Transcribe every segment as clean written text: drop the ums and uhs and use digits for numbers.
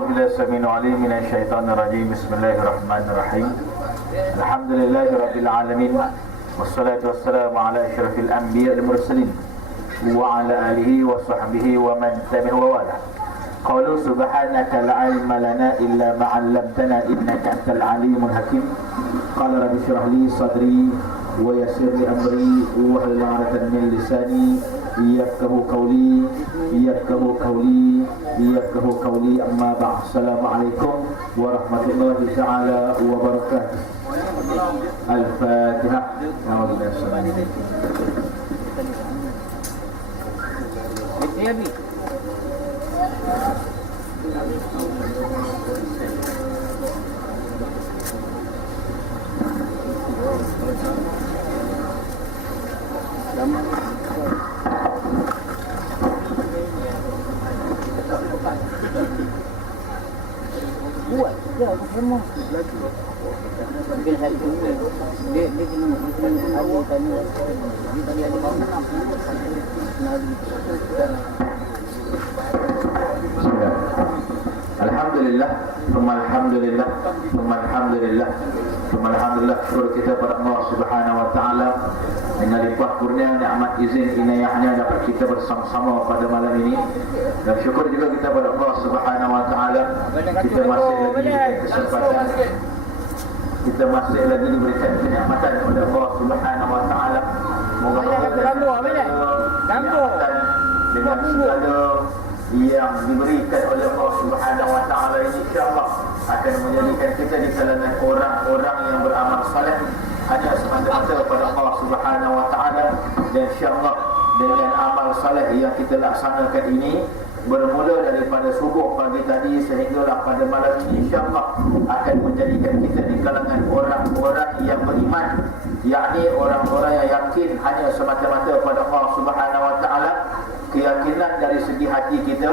أعوذ بالله السميع العليم من الشيطان الرجيم. بسم الله الرحمن الرحيم. الحمد لله رب العالمين والصلاة والسلام على أشرف الأنبياء المرسلين وعلى آله وصحبه ومن تبعه ووالاه. قالوا سبحانك لا علم لنا إلا ما علمتنا إنك أنت العليم الحكيم. قال رب اشرح لي صدري ويسر لي أمري واحلل عقدة من لساني يفقهوا قولي أما بعد. السلام عليكم ورحمة الله تعالى وبركاته. الفاتحة. أعوذ بالله السميع العليم. Buat dia aku semua. Mungkin saya tu dia ada tanya dia tadi ada bangun Alhamdulillah, alhamdulillah, alhamdulillah, alhamdulillah. Syukur kita pada Allah Subhanahu Wa Taala dengan limpah kurnia nikmat izin inayahnya dapat kita bersama-sama pada malam ini. Dan syukur juga kita pada Allah Subhanahu Wa Taala kita masih lagi diberikan kesempatan, kita masih lagi diberikan kenikmatan oleh Allah Subhanahu Wa Taala. Moga-moga dengan segala yang diberikan oleh Allah Subhanahu Wa Taala ini, insya-Allah akan menjadikan kita di kalangan orang-orang yang beramal saleh hanya semata-mata kepada Allah Subhanahu Wa Taala. Dan insya-Allah dengan amal saleh yang kita laksanakan ini bermula daripada subuh pagi tadi sehinggalah pada malam ini, insya-Allah akan menjadikan kita di kalangan orang-orang yang beriman, yakni orang-orang yang yakin hanya semata-mata pada Allah Subhanahu Wa Taala. Keyakinan dari segi hati kita,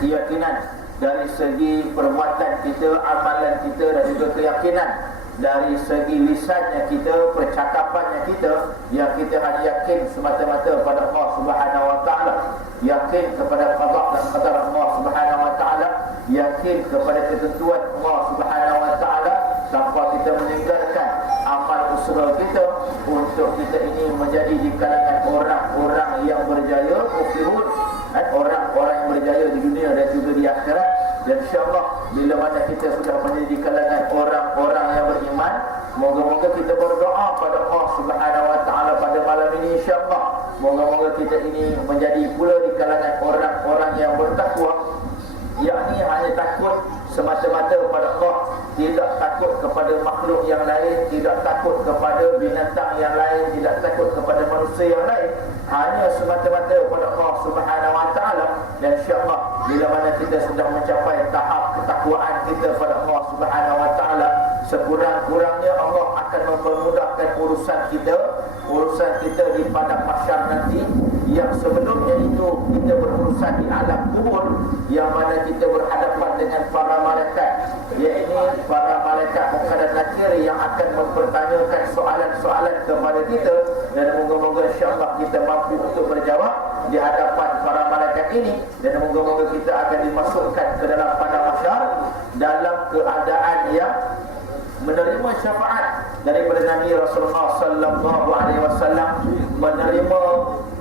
keyakinan dari segi perbuatan kita, amalan kita, dan juga keyakinan dari segi lisannya kita, percakapannya kita, yang kita hanya yakin semata-mata pada Allah Subhanahu Wa Taala, yakin kepada qada dan qadar Allah Subhanahu Wa Taala, yakin kepada ketentuan Allah Subhanahu Wa Taala, tanpa kita meninggalkan amal usaha kita untuk kita ini menjadi di kalangan orang-orang yang berjaya, muflihun, orang-orang yang berjaya di dunia dan juga di akhirat. Dan insya-Allah bila mana kita sudah menjadi di kalangan orang-orang yang beriman, moga-moga kita berdoa pada Allah Subhanahu Wa Taala pada malam ini, insya-Allah moga-moga kita ini menjadi pula di kalangan orang-orang yang bertakwa, yakni hanya takut semata-mata kepada Allah, tidak takut kepada makhluk yang lain, tidak takut kepada binatang yang lain, tidak takut kepada manusia yang lain, hanya semata-mata kepada Allah Subhanahu Wa Taala. Dan insya-Allah bila mana kita sudah mencapai tahap ketakwaan kita pada Allah Subhanahu Wa Taala, sekurang-kurangnya Allah akan mempermudahkan urusan kita di padang mahsyar nanti, yang sebelumnya itu kita berurusan di alam kubur, yang mana kita berhadapan dengan para malaikat, iaitu para malaikat Munkar dan Nakir yang akan mempertanyakan soalan-soalan kepada kita. Dan moga-moga insya-Allah kita mampu untuk berjawab di hadapan para malaikat ini, dan moga-moga kita akan dimasukkan ke dalam padang mahsyar dalam keadaan yang menerima syafaat daripada Nabi Rasulullah sallallahu alaihi wasallam, menerima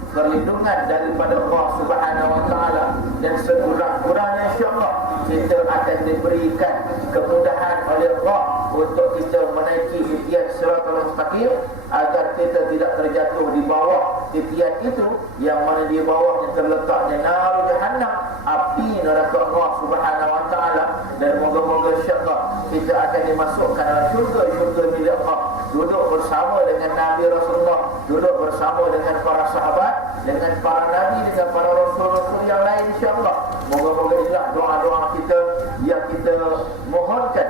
perlindungan daripada Allah Subhanahu Wa Taala, dan sekurang-kurangnya insya-Allah kita akan diberikan kemudahan oleh Allah untuk kita menaiki titian siratal mustaqim, agar kita tidak terjatuh di bawah titian itu, yang mana di bawahnya terletaknya nar jahannam, api neraka Allah Subhanahu Wa Taala. Dan moga-moga insya-Allah kita akan dimasukkan dalam syurga milik Allah, duduk bersama dengan Nabi Rasulullah, duduk bersama dengan para sahabat, dengan para nabi, dengan para rasul-rasul yang lain, insya-Allah. Moga-moga inilah doa-doa kita yang kita mohonkan,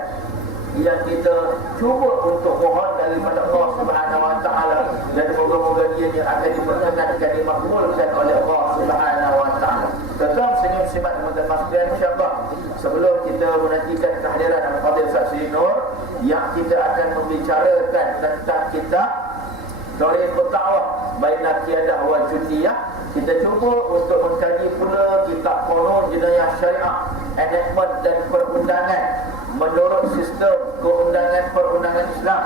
yang kita cuba untuk mohon daripada Allah Subhanahu Wa Taala, dan moga-moga dia yang akan diperkenankan, dimakbulkan oleh Allah Subhanahu Wa Taala. Tetap senyum simat teman-teman sekalian, insya-Allah. Sebelum kita menantikan kehadiran Al-Fadhil Ustaz Sri Nur, yang kita akan membicarakan tentang kitab Thariqut Da'wah Bainal Qiyadah wal Junniyah, kita cuba untuk mengkaji pula kitab Qanun Jenayah Syariah enactment dan perundangan menurut sistem keundangan perundangan Islam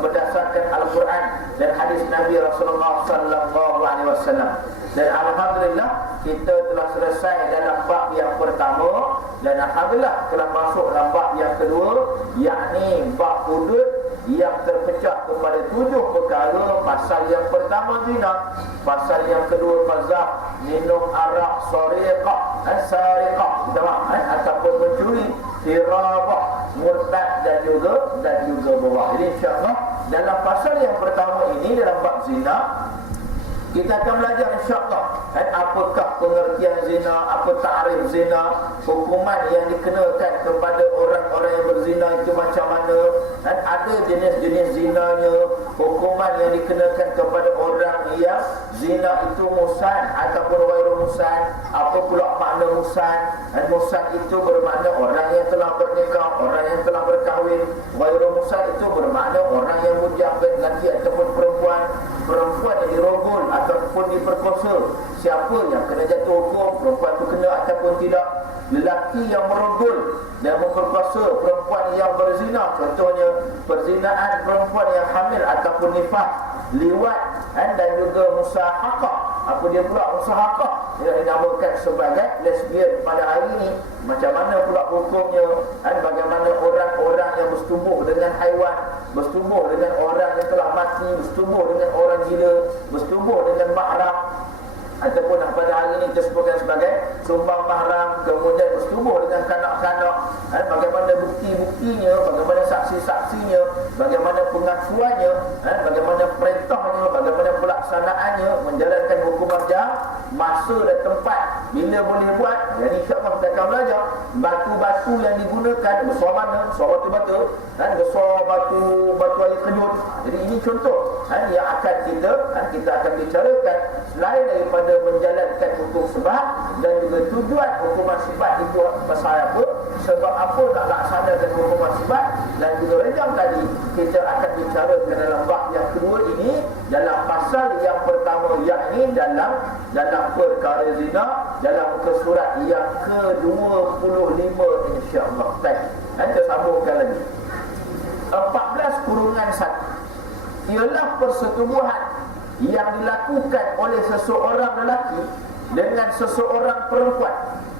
berdasarkan Al-Quran dan hadis Nabi Rasulullah sallallahu alaihi wasallam. Dan alhamdulillah kita telah selesai dalam bab yang pertama dan alhamdulillah telah masuk dalam bab yang kedua, yakni bab hudud yang terpecah kepada 7 perkara. Pasal yang pertama zina, pasal yang kedua qazaf, minum arak, sariqah, ataupun mencuri, tirabah, murtad dan juga bawah. Jadi insya-Allah dalam pasal yang pertama ini, dalam bab zina, kita akan belajar insya-Allah apakah pengertian zina, apa takrif zina, hukuman yang dikenakan kepada orang-orang yang berzina itu macam mana, ada jenis-jenis zinanya, hukuman yang dikenakan kepada orang yang zina itu musan ataupun ghairu musan, apa pula makna musan. Musan itu bermakna orang yang telah bernikah, orang yang telah berkahwin. Ghairu musan itu bermakna orang yang bujang, lelaki ataupun perempuan yang dirogol ataupun diperkosa. Siapa yang kena jatuh hukum, perempuan itu kena ataupun tidak. Lelaki yang merogol dan memperkosa perempuan yang berzina, contohnya perzinaan perempuan yang hamil ataupun nifas, liwat dan juga musahaqah. Apa dia pula musahaqah? Dia dinamakan sebagai lesbian pada hari ini. Macam mana pula hukumnya? Bagaimana orang-orang yang bersetubuh dengan haiwan, bersetubuh dengan orang yang telah mati, bersetubuh dengan orang gila, bersetubuh dengan mahram, ataupun pada hari ini disebutkan sebagai sumbang mahram, kemudian bersetubuh dengan kanak-kanak, bagaimana bukti-buktinya, bagaimana saksi-saksinya, bagaimana pengakuannya, bagaimana perintahnya, bagaimana pelaksanaannya, menjalankan hukuman jam, masa dan tempat, bila boleh buat. Jadi insya-Allah kita akan belajar batu-batu yang digunakan, besar mana, besar batu-batu, besar batu air kejut. Jadi ini contoh yang akan kita akan bicarakan. Selain daripada menjalankan hukum sebab dan juga tujuan hukuman sebab itu pasal apa, sebab apa nak laksanakan hukuman sebab, dan juga rejam tadi kita akan bicarakan dalam bab yang kedua ini, dalam pasal yang pertama, yakni dalam perkara zina, dalam muka surat yang ke-25 insya-Allah. Kita sambungkan lagi 14/1 ialah persetubuhan yang dilakukan oleh seseorang lelaki dengan seseorang perempuan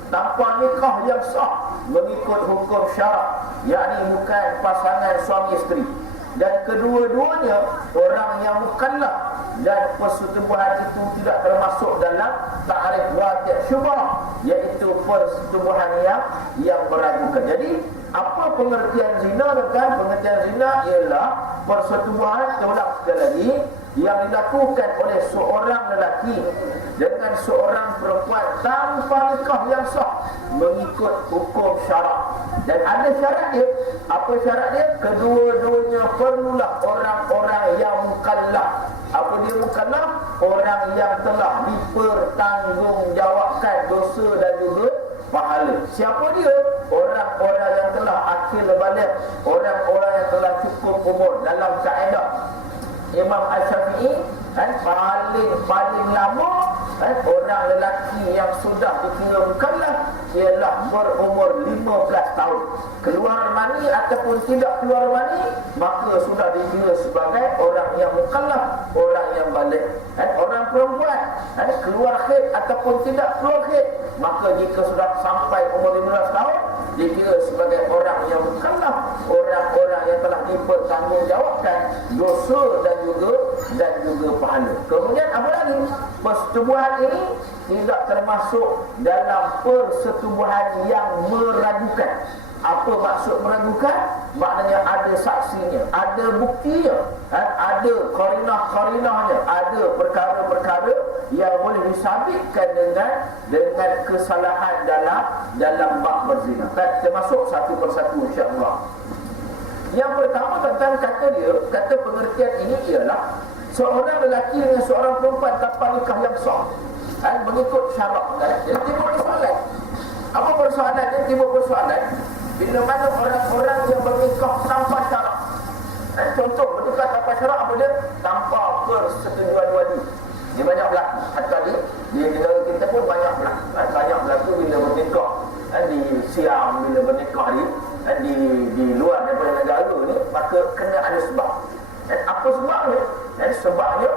tanpa nikah yang sah mengikut hukum syarak, yakni bukan pasangan suami isteri, dan kedua-duanya orang yang mukallaf, dan persetubuhan itu tidak termasuk dalam ta'rif waqi' syubhah, iaitu persetubuhan yang meragukan. Jadi apa pengertian zina? Pengertian zina ialah persetubuhan, saya ulang sekali lagi, yang dilakukan oleh seorang lelaki dengan seorang perempuan tanpa nikah yang sah mengikut hukum syarak. Dan ada syarat dia. Apa syarat dia? Kedua-duanya perlulah orang-orang yang mukallaf. Apa dia mukallaf? Orang yang telah dipertanggungjawabkan dosa dan juga pahala. Siapa dia? Orang-orang yang telah akil baligh, orang-orang yang telah cukup umur. Dalam kaedah Imam Al-Syafi'i, paling lama orang lelaki yang sudah dikira mukallaf ialah berumur 15 tahun. Keluar mani ataupun tidak keluar mani, maka sudah dikira sebagai orang yang mukallaf, orang yang baligh. Orang perempuan keluar haid ataupun tidak keluar haid, maka jika sudah sampai umur 15 tahun dikira sebagai orang yang mukallaf, orang-orang yang telah dipertanggungjawabkan dosa dan juga pahala. Kemudian apa lagi? Persetubuhan ini tidak termasuk dalam persetubuhan yang meragukan. Apa maksud meragukan? Maknanya ada saksinya, ada buktinya, ada qarinah-qarinahnya, ada perkara-perkara yang boleh disabitkan dengan kesalahan dalam bab berzina. Kita masuk satu persatu insya-Allah. Yang pertama tentang kata pengertian ini ialah seorang lelaki dengan seorang perempuan tanpa nikah yang sah, mengikut syarak. Jadi timbul persoalan. Apa persoalan? Timbul persoalan bila mana orang-orang yang bernikah tanpa syarak. Contoh bernikah tanpa syarak apa dia? Tanpa persetujuan wali. Dia banyak berlaku. Hatta di negara kita pun banyak berlaku. Banyak berlaku bila bernikah di Siam, di luar daripada negara ni, maka kena ada sebab. Dan apa sebabnya? Dan sebabnya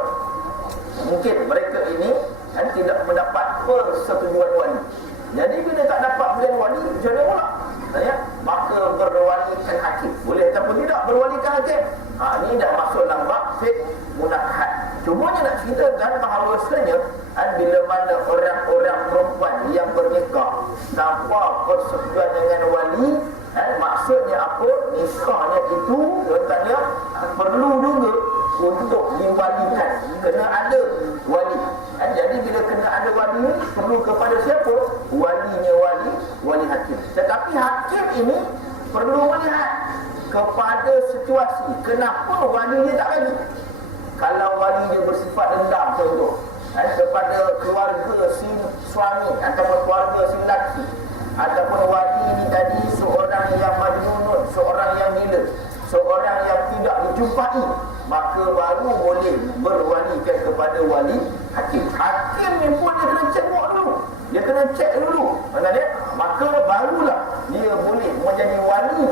mungkin mereka ini tidak mendapat persetujuan wali. Jadi bila tak dapat pilihan wali, macam mana pula? Ya, maka berwalikan hakim. Boleh ataupun tidak berwalikan hakim. Ini dah masuk dalam bab fiqh munakhat. Cuma nak ceritakan bahawasanya bila mana orang-orang perempuan yang bernikah tanpa persetujuan dengan wali, maksudnya apa? Nikahnya itu katanya perlu juga untuk diwalikan. Kena ada wali. Jadi bila kena ada wali, perlu kepada siapa? Walinya wali hakim. Tetapi hakim ini perlu melihat kepada situasi. Kenapa wali dia tak bagi? Kalau wali dia bersifat dendam contoh, kepada keluarga si suami ataupun keluarga si lelaki, ataupun wali ini tadi seorang yang majnun, seorang yang gila, seorang yang tidak dijumpai, maka baru boleh berwalikan kepada wali hakim. Hakim ni pun dia kena cek dulu. Dia kena cek dulu. Maka barulah dia boleh menjadi wali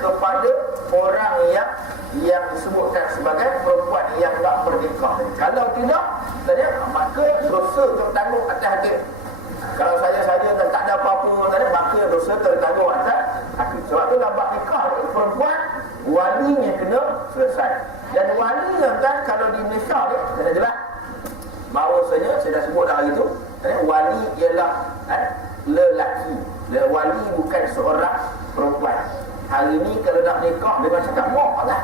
kepada orang yang disebutkan sebagai perempuan yang tak bernikah. Kalau tidak, maka dosa tertanggung atas hakim. Kalau saja tak ada apa-apa, maka dosa tertanggung atas hakim. Sebab tu dalam bab nikah ni, perempuan walinya kena selesai. Dan walinya kan kalau di Malaysia ni kena jelas bahawasanya saya dah sebut dah hari tu, wali ialah lelaki. Wali bukan seorang perempuan. Hari ni kalau nak nikah dia macam cakap mak lah.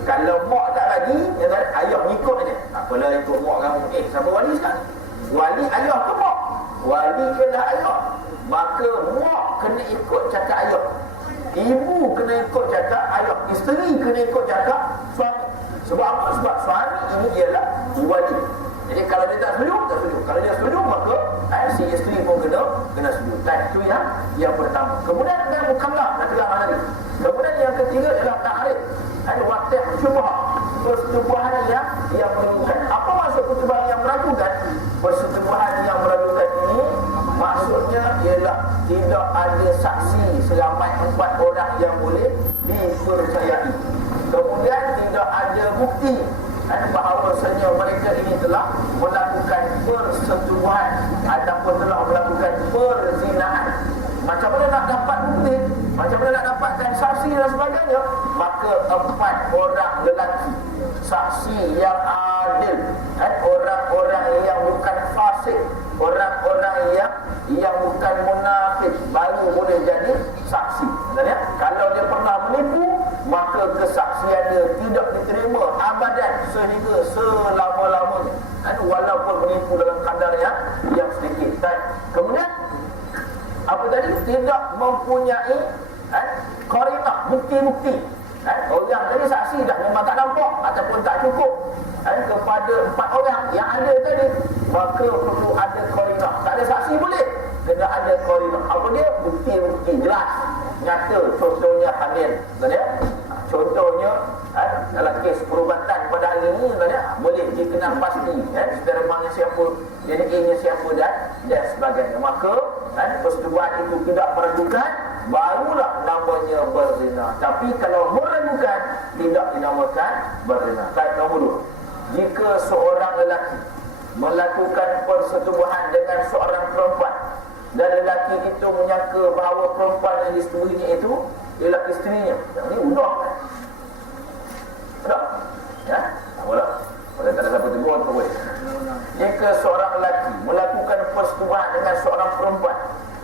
Kalau mak tak bagi, ayah ikut aja. Apalah ikut mak kamu. Siapa wali sekarang? Wali ayah ke mak? Wali ialah ayah. Maka mak kena ikut cakap ayah. Ibu kena ikut cakap ayah. Isteri kena ikut cakap suami. Sebab apa? Sebab suami ini ialah wali. Jadi kalau dia tak setuju, tak setuju. Kalau dia setuju, maka si isteri pun kena setuju. Itu yang pertama. Kemudian ada mukallaf, nak terang tadi. Kemudian yang ketiga ialah ta'rif. Waqti' syubhah. Persetubuhan yang meragukan. Apa maksud persetubuhan yang meragukan? Persetubuhan yang meragukan ini maksudnya ialah tidak ada saksi seramai 4 orang yang boleh dipercayai. Kemudian tidak ada bukti bahawasanya mereka ini telah melakukan persetubuhan ataupun telah melakukan perzinaan. Macam mana nak dapat bukti? Macam mana nak dapatkan saksi dan sebagainya? Maka 4 orang lelaki, saksi yang adil, orang-orang yang bukan fasik, orang-orang yang bukan munafik, baru boleh jadi saksi. Kalau dia pernah menipu, maka kesaksian dia tidak diterima abadan sehingga selama-lamanya, walaupun menipu dalam kadar yang sedikit. Dan kemudian apa tadi? Tidak mempunyai qarinah, bukti-bukti. Orang tadi saksi dah memang tak nampak ataupun tak cukup kepada 4 orang yang ada tadi, maka perlu ada qarinah. Tak ada saksi boleh, kena ada qarinah. Apa dia? Bukti-bukti jelas, nyata. Contohnya hamil, contohnya dalam kes perubatan pada hari ini boleh dikenal pasti spermanya siapa, DNA-nya siapa dan sebagainya. Maka persetubuhan itu tidak meragukan, barulah namanya berzina. Tapi kalau meragukan, tidak dinamakan berzina. Baik, nombor 2. Jika seorang lelaki melakukan persetubuhan dengan seorang perempuan dan lelaki itu menyangka bahawa perempuan yang disetubuhinya itu ialah isterinya, yang ini udah tak? Tak boleh. Kalau tak ada siapa tegur, tak boleh. Jika seorang lelaki melakukan persetubuhan dengan seorang perempuan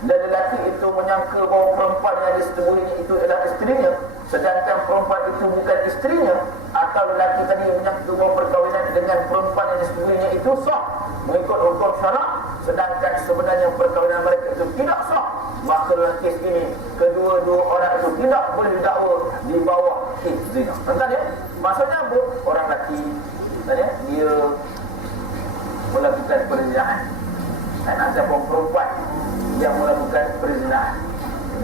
dan lelaki itu menyangka bahawa perempuan yang disetubuhinya itu adalah isterinya, sedangkan perempuan itu bukan isterinya, atau lelaki tadi menyangka bahawa perkahwinan dengan perempuan yang disetubuhinya itu sah mengikut hukum syarak, sedangkan sebenarnya perkahwinan mereka itu tidak sah, maka dalam kes ini kedua-dua orang itu tidak boleh didakwa di bawah kes zina. Tentang dia, maksudnya apa? Orang lelaki dia melakukan perzinahan ataupun perempuan yang melakukan perzinahan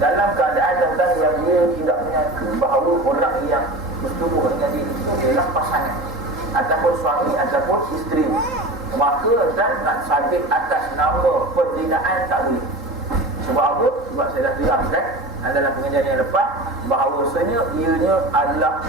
dalam keadaan tentang yang dia tidak menyangka bahawa orang yang bersetubuh dengan dia itu adalah pasangan ataupun suami ataupun isteri, maka nak sabit atas nama perzinahan tak boleh. Sebab apa? Sebab saya dah jelaskan dalam pengajian yang lepas, bahawasanya ianya adalah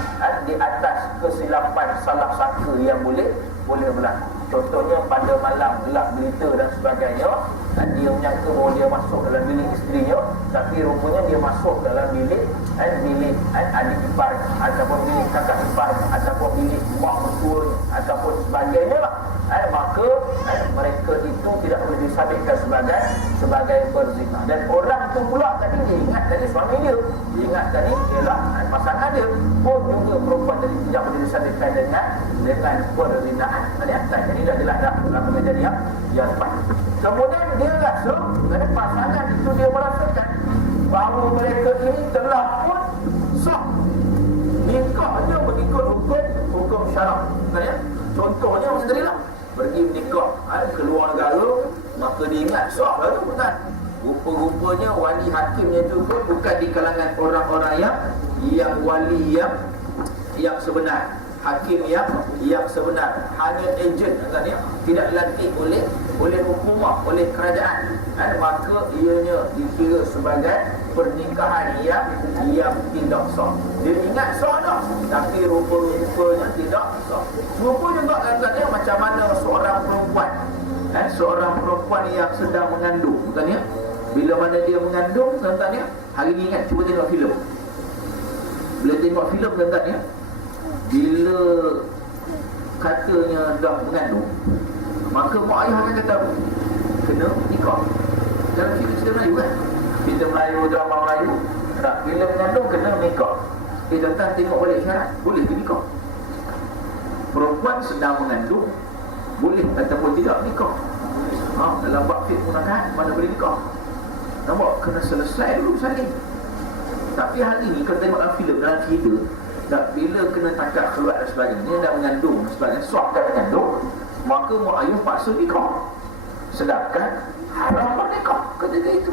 di atas kesilapan salah sangka yang boleh berlaku. Contohnya pada malam gelap berita dan sebagainya, dia menyangka bahawa dia masuk dalam bilik isterinya, tapi rupanya dia masuk dalam bilik adik ipar ataupun bilik kakak ipar ataupun bilik mak mertuanya ataupun sebagainya lah. Maka mereka itu tidak boleh disabitkan sebagai berzina. Dan orang tu pula tadi dia ingat tadi suami dia ingat tadi ialah pasangan dia pun juga perempuan tadi tidak boleh disabitkan dengan perzinaan. Jadi dah jelas dah dalam pengajian yang lepas. Kemudian dia rasa kerana pasangan itu dia merasakan bahawa mereka ini telah pun sah nikahnya mengikut hukum syarak. Contohnya macam tadi lah, pergi menikah keluar negara, maka dia ingat sah lah tu, bukan? Rupa-rupanya wali hakimnya itu pun bukan di kalangan orang-orang yang wali yang sebenar, hakim yang sebenar, hanya ejen, tidak dilantik oleh hukumah, oleh kerajaan. Maka ianya dikira sebagai pernikahan yang tidak sah. Dia ingat sah dah, tapi rupa-rupanya tidak sah. Rupa juga katanya macam mana seorang perempuan yang sedang mengandung, bukan ya? Bila mana dia mengandung, tuan-tuan ya, hari ni ingat cuba tengok filem. Bila tengok filem, tuan-tuan ya, bila katanya dah mengandung, maka mak ayah akan kata kena nikah. Dalam cerita Melayu kan, cerita Melayu, drama Melayu, tak, bila mengandung kena nikah. Tuan-tuan tengok balik syarat, boleh ke nikah? Perempuan sedang mengandung boleh ataupun tidak nikah. Dalam bab fiqh munakat mana boleh nikah? Nampak, kena selesai dulu saling. Tapi hari ni kalau tengok dalam filem, dalam cerita, tak, bila kena tangkap keluar dan sebagainya, dah mengandung dan sebagainya, suap dah mengandung, maka mak ayah paksa nikah. Sedangkan haram nikah ketika itu.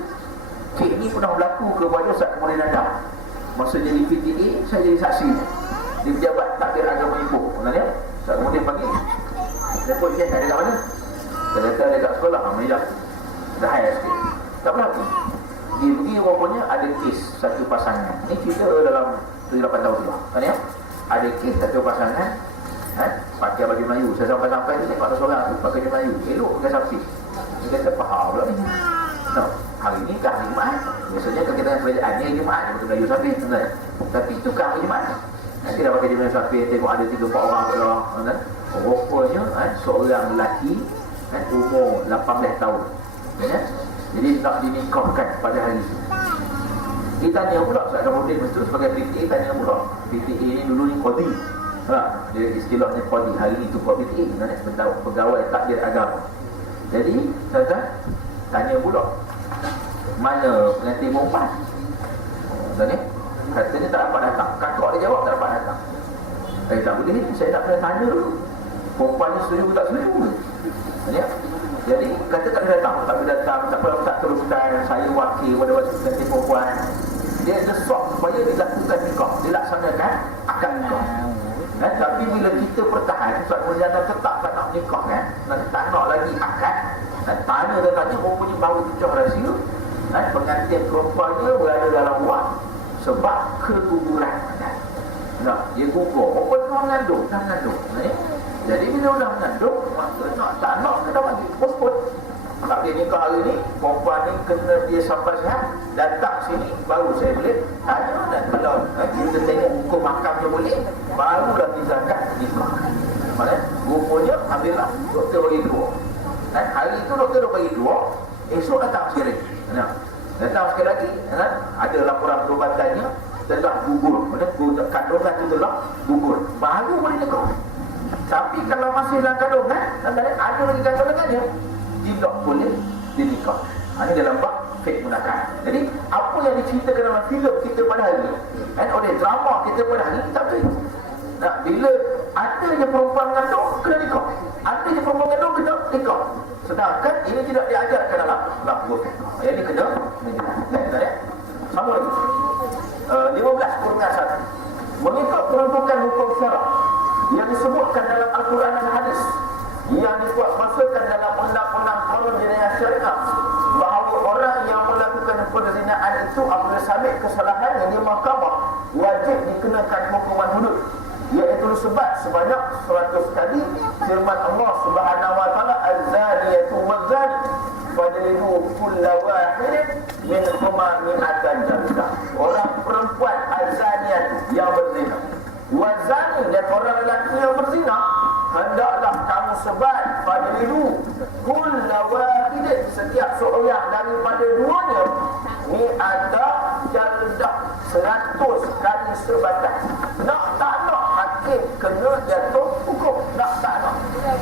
Ini pernah berlaku ke pada Ustaz Kemudian Anda. Masa jadi PTA, saya jadi saksi di pejabat takdir agama ibu. Sebenarnya Ustaz Kemudian pagi telefon saya ada kat mana? Saya kata ada kat sekolah, Alhamdulillah dah high sikit. Tak berapa. Dia pergi rupanya ada kes satu pasangan. Ini cerita dalam 7-8 tahun dulu. Kan ya? Ada kes satu pasangan pakai baju Melayu. Saya sampai-sampai tu tengok ada seorang tu pakai baju Melayu. Elok pakai sapi. Dia kata faham pula ni. Hari ni kan hari Jumaat. Biasanya kalau kita kerajaan ni hari Jumaat dia pakai baju sapi. Tapi itu kan hari Jumaat. Nanti dah pakai baju sapi, tengok ada 3-4 orang kat dalam. Rupanya seorang lelaki umur 18 tahun. Jadi tak dinikahkan pada hari itu. Dia tanya pula Ustaz Kemudian betul sebagai PTA, tanya pula PTA ni dulu ni qadi. Dia istilahnya qadi, hari ni tu PTA, sebentar pegawai takdir agama. Jadi tanya pula mana pengantin perempuan. Katanya tak dapat datang. Kakak dia jawab tak dapat datang. Tak boleh ni, saya tak pernah tanya dulu perempuan ni setuju ke tak setuju. Jadi kata tak boleh datang, tak boleh datang, tak apa, tak teruskan, saya wakil pada wakil pengantin perempuan. Dia desak supaya dilakukan nikah, dilaksanakan akad nikah. Tapi bila kita pertahan, Ustaz Kemudian tetap tak nak nikah tak nak lagi akad, tanya katanya rupanya baru pecah rahsia, pengantin perempuannya berada dalam wad sebab keguguran. Dia gugur, rupanya mengandung. Jadi bila dah mengandung, maka tak nak kena bagi postpone. Tak boleh nikah hari ni, perempuan ni kena dia sampai sihat, datang sini, baru saya boleh tanya. Dan kalau kita tengok hukum mahkamnya boleh, barulah kita akan nikah. Rupanya ambillah doktor bagi 2. Hari itu doktor dah bagi 2, esok datang sekali. Datang sekali lagi, ada laporan perubatannya telah gugur. Kandungan itu telah gugur, baru boleh nikah. Tapi kalau masih dalam kandungan, ada lagi kandungannya, tidak boleh dinikah. Ini dalam bab fiqh munakat. Jadi apa yang diceritakan dalam filem kita pada hari ini, oleh drama kita pada hari ini, tak betul. Bila ada je perempuan mengandung, kena nikah. Ada je perempuan mengandung, kena nikah. Sedangkan ini tidak diajarkan dalam hukum fiqh. Yang ini kena nikah. Sama lagi 15 mengikut peruntukan hukum syarak yang disebutkan dalam Al-Quran dan Hadis, yang dikuatkuasakan dalam undang-undang kanun jenayah syariah, bahawa orang yang melakukan perzinaan itu apabila sabit kesalahannya di mahkamah, wajib dikenakan hukuman hudud, iaitu sebat sebanyak 100 kali firman Allah Subhanahu wa taala, az-zaniyatu waz-zani fajlidu kulla wahidin minhuma mi'atan jaldah. Orang perempuan az-zaniyatu yang berzina, waz-zani dan orang lelaki yang berzina, hendaklah kamu sebat fajlidu kulla wahidin, setiap seorang daripada duanya, mi'atan jaldah, 100 kali sebatan. Nak tak nak hakim kena jatuh hukum, nak tak nak,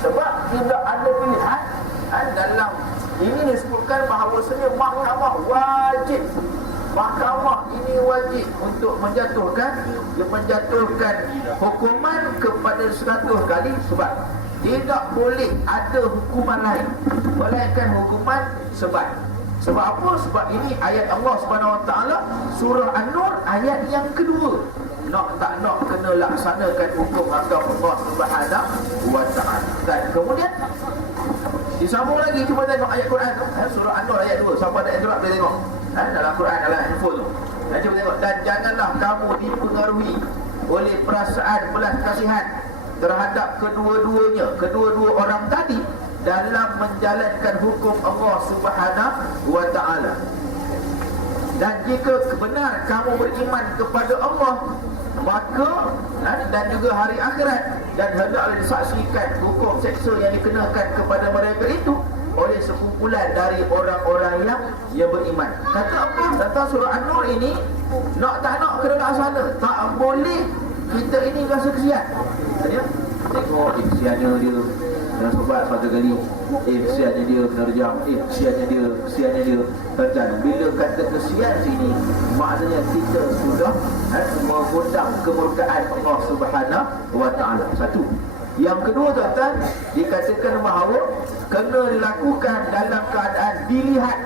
sebab tidak ada pilihan. Dalam ini disebutkan bahawasanya mahkamah wajib, mahkamah ini wajib untuk menjatuhkan hukuman kepada 100 kali sebab tidak boleh ada hukuman lain melainkan hukuman sebat. Sebab apa? Sebab ini ayat Allah Subhanahu Wa Taala surah An-Nur ayat yang kedua. Nak tak nak kena laksanakan hukum agama Allah Subhanahu Wa Taala. Dan kemudian disambung lagi, cuba tengok ayat Quran tu, surah An-Nur ayat 2. Siapa ada Android boleh tengok. Dalam Quran, dalam handphone tu. Cuba tengok. Dan janganlah kamu dipengaruhi oleh perasaan belas kasihan terhadap kedua-dua orang tadi dalam menjalankan hukum Allah Subhanahu Wa Taala. Dan jika benar kamu beriman kepada Allah, maka dan juga hari akhirat, dan hendaklah disaksikan hukum seksa yang dikenakan kepada mereka itu oleh sekumpulan dari orang-orang yang beriman. Kata apa? Kata surah An-Nur ini, nak tak nak kena laksana. Tak boleh kita ini rasa kesian. Tengok kesiannya dia dan sobat satu kali, kesiannya dia penerjam, kesiannya dia. Dan bila kata kesian sini, maknanya kita sudah mengundang kemurkaan Allah Subhanahu Wa Taala. Satu. Yang kedua, tuan-tuan, dikatakan bahawa kena dilakukan dalam keadaan dilihat,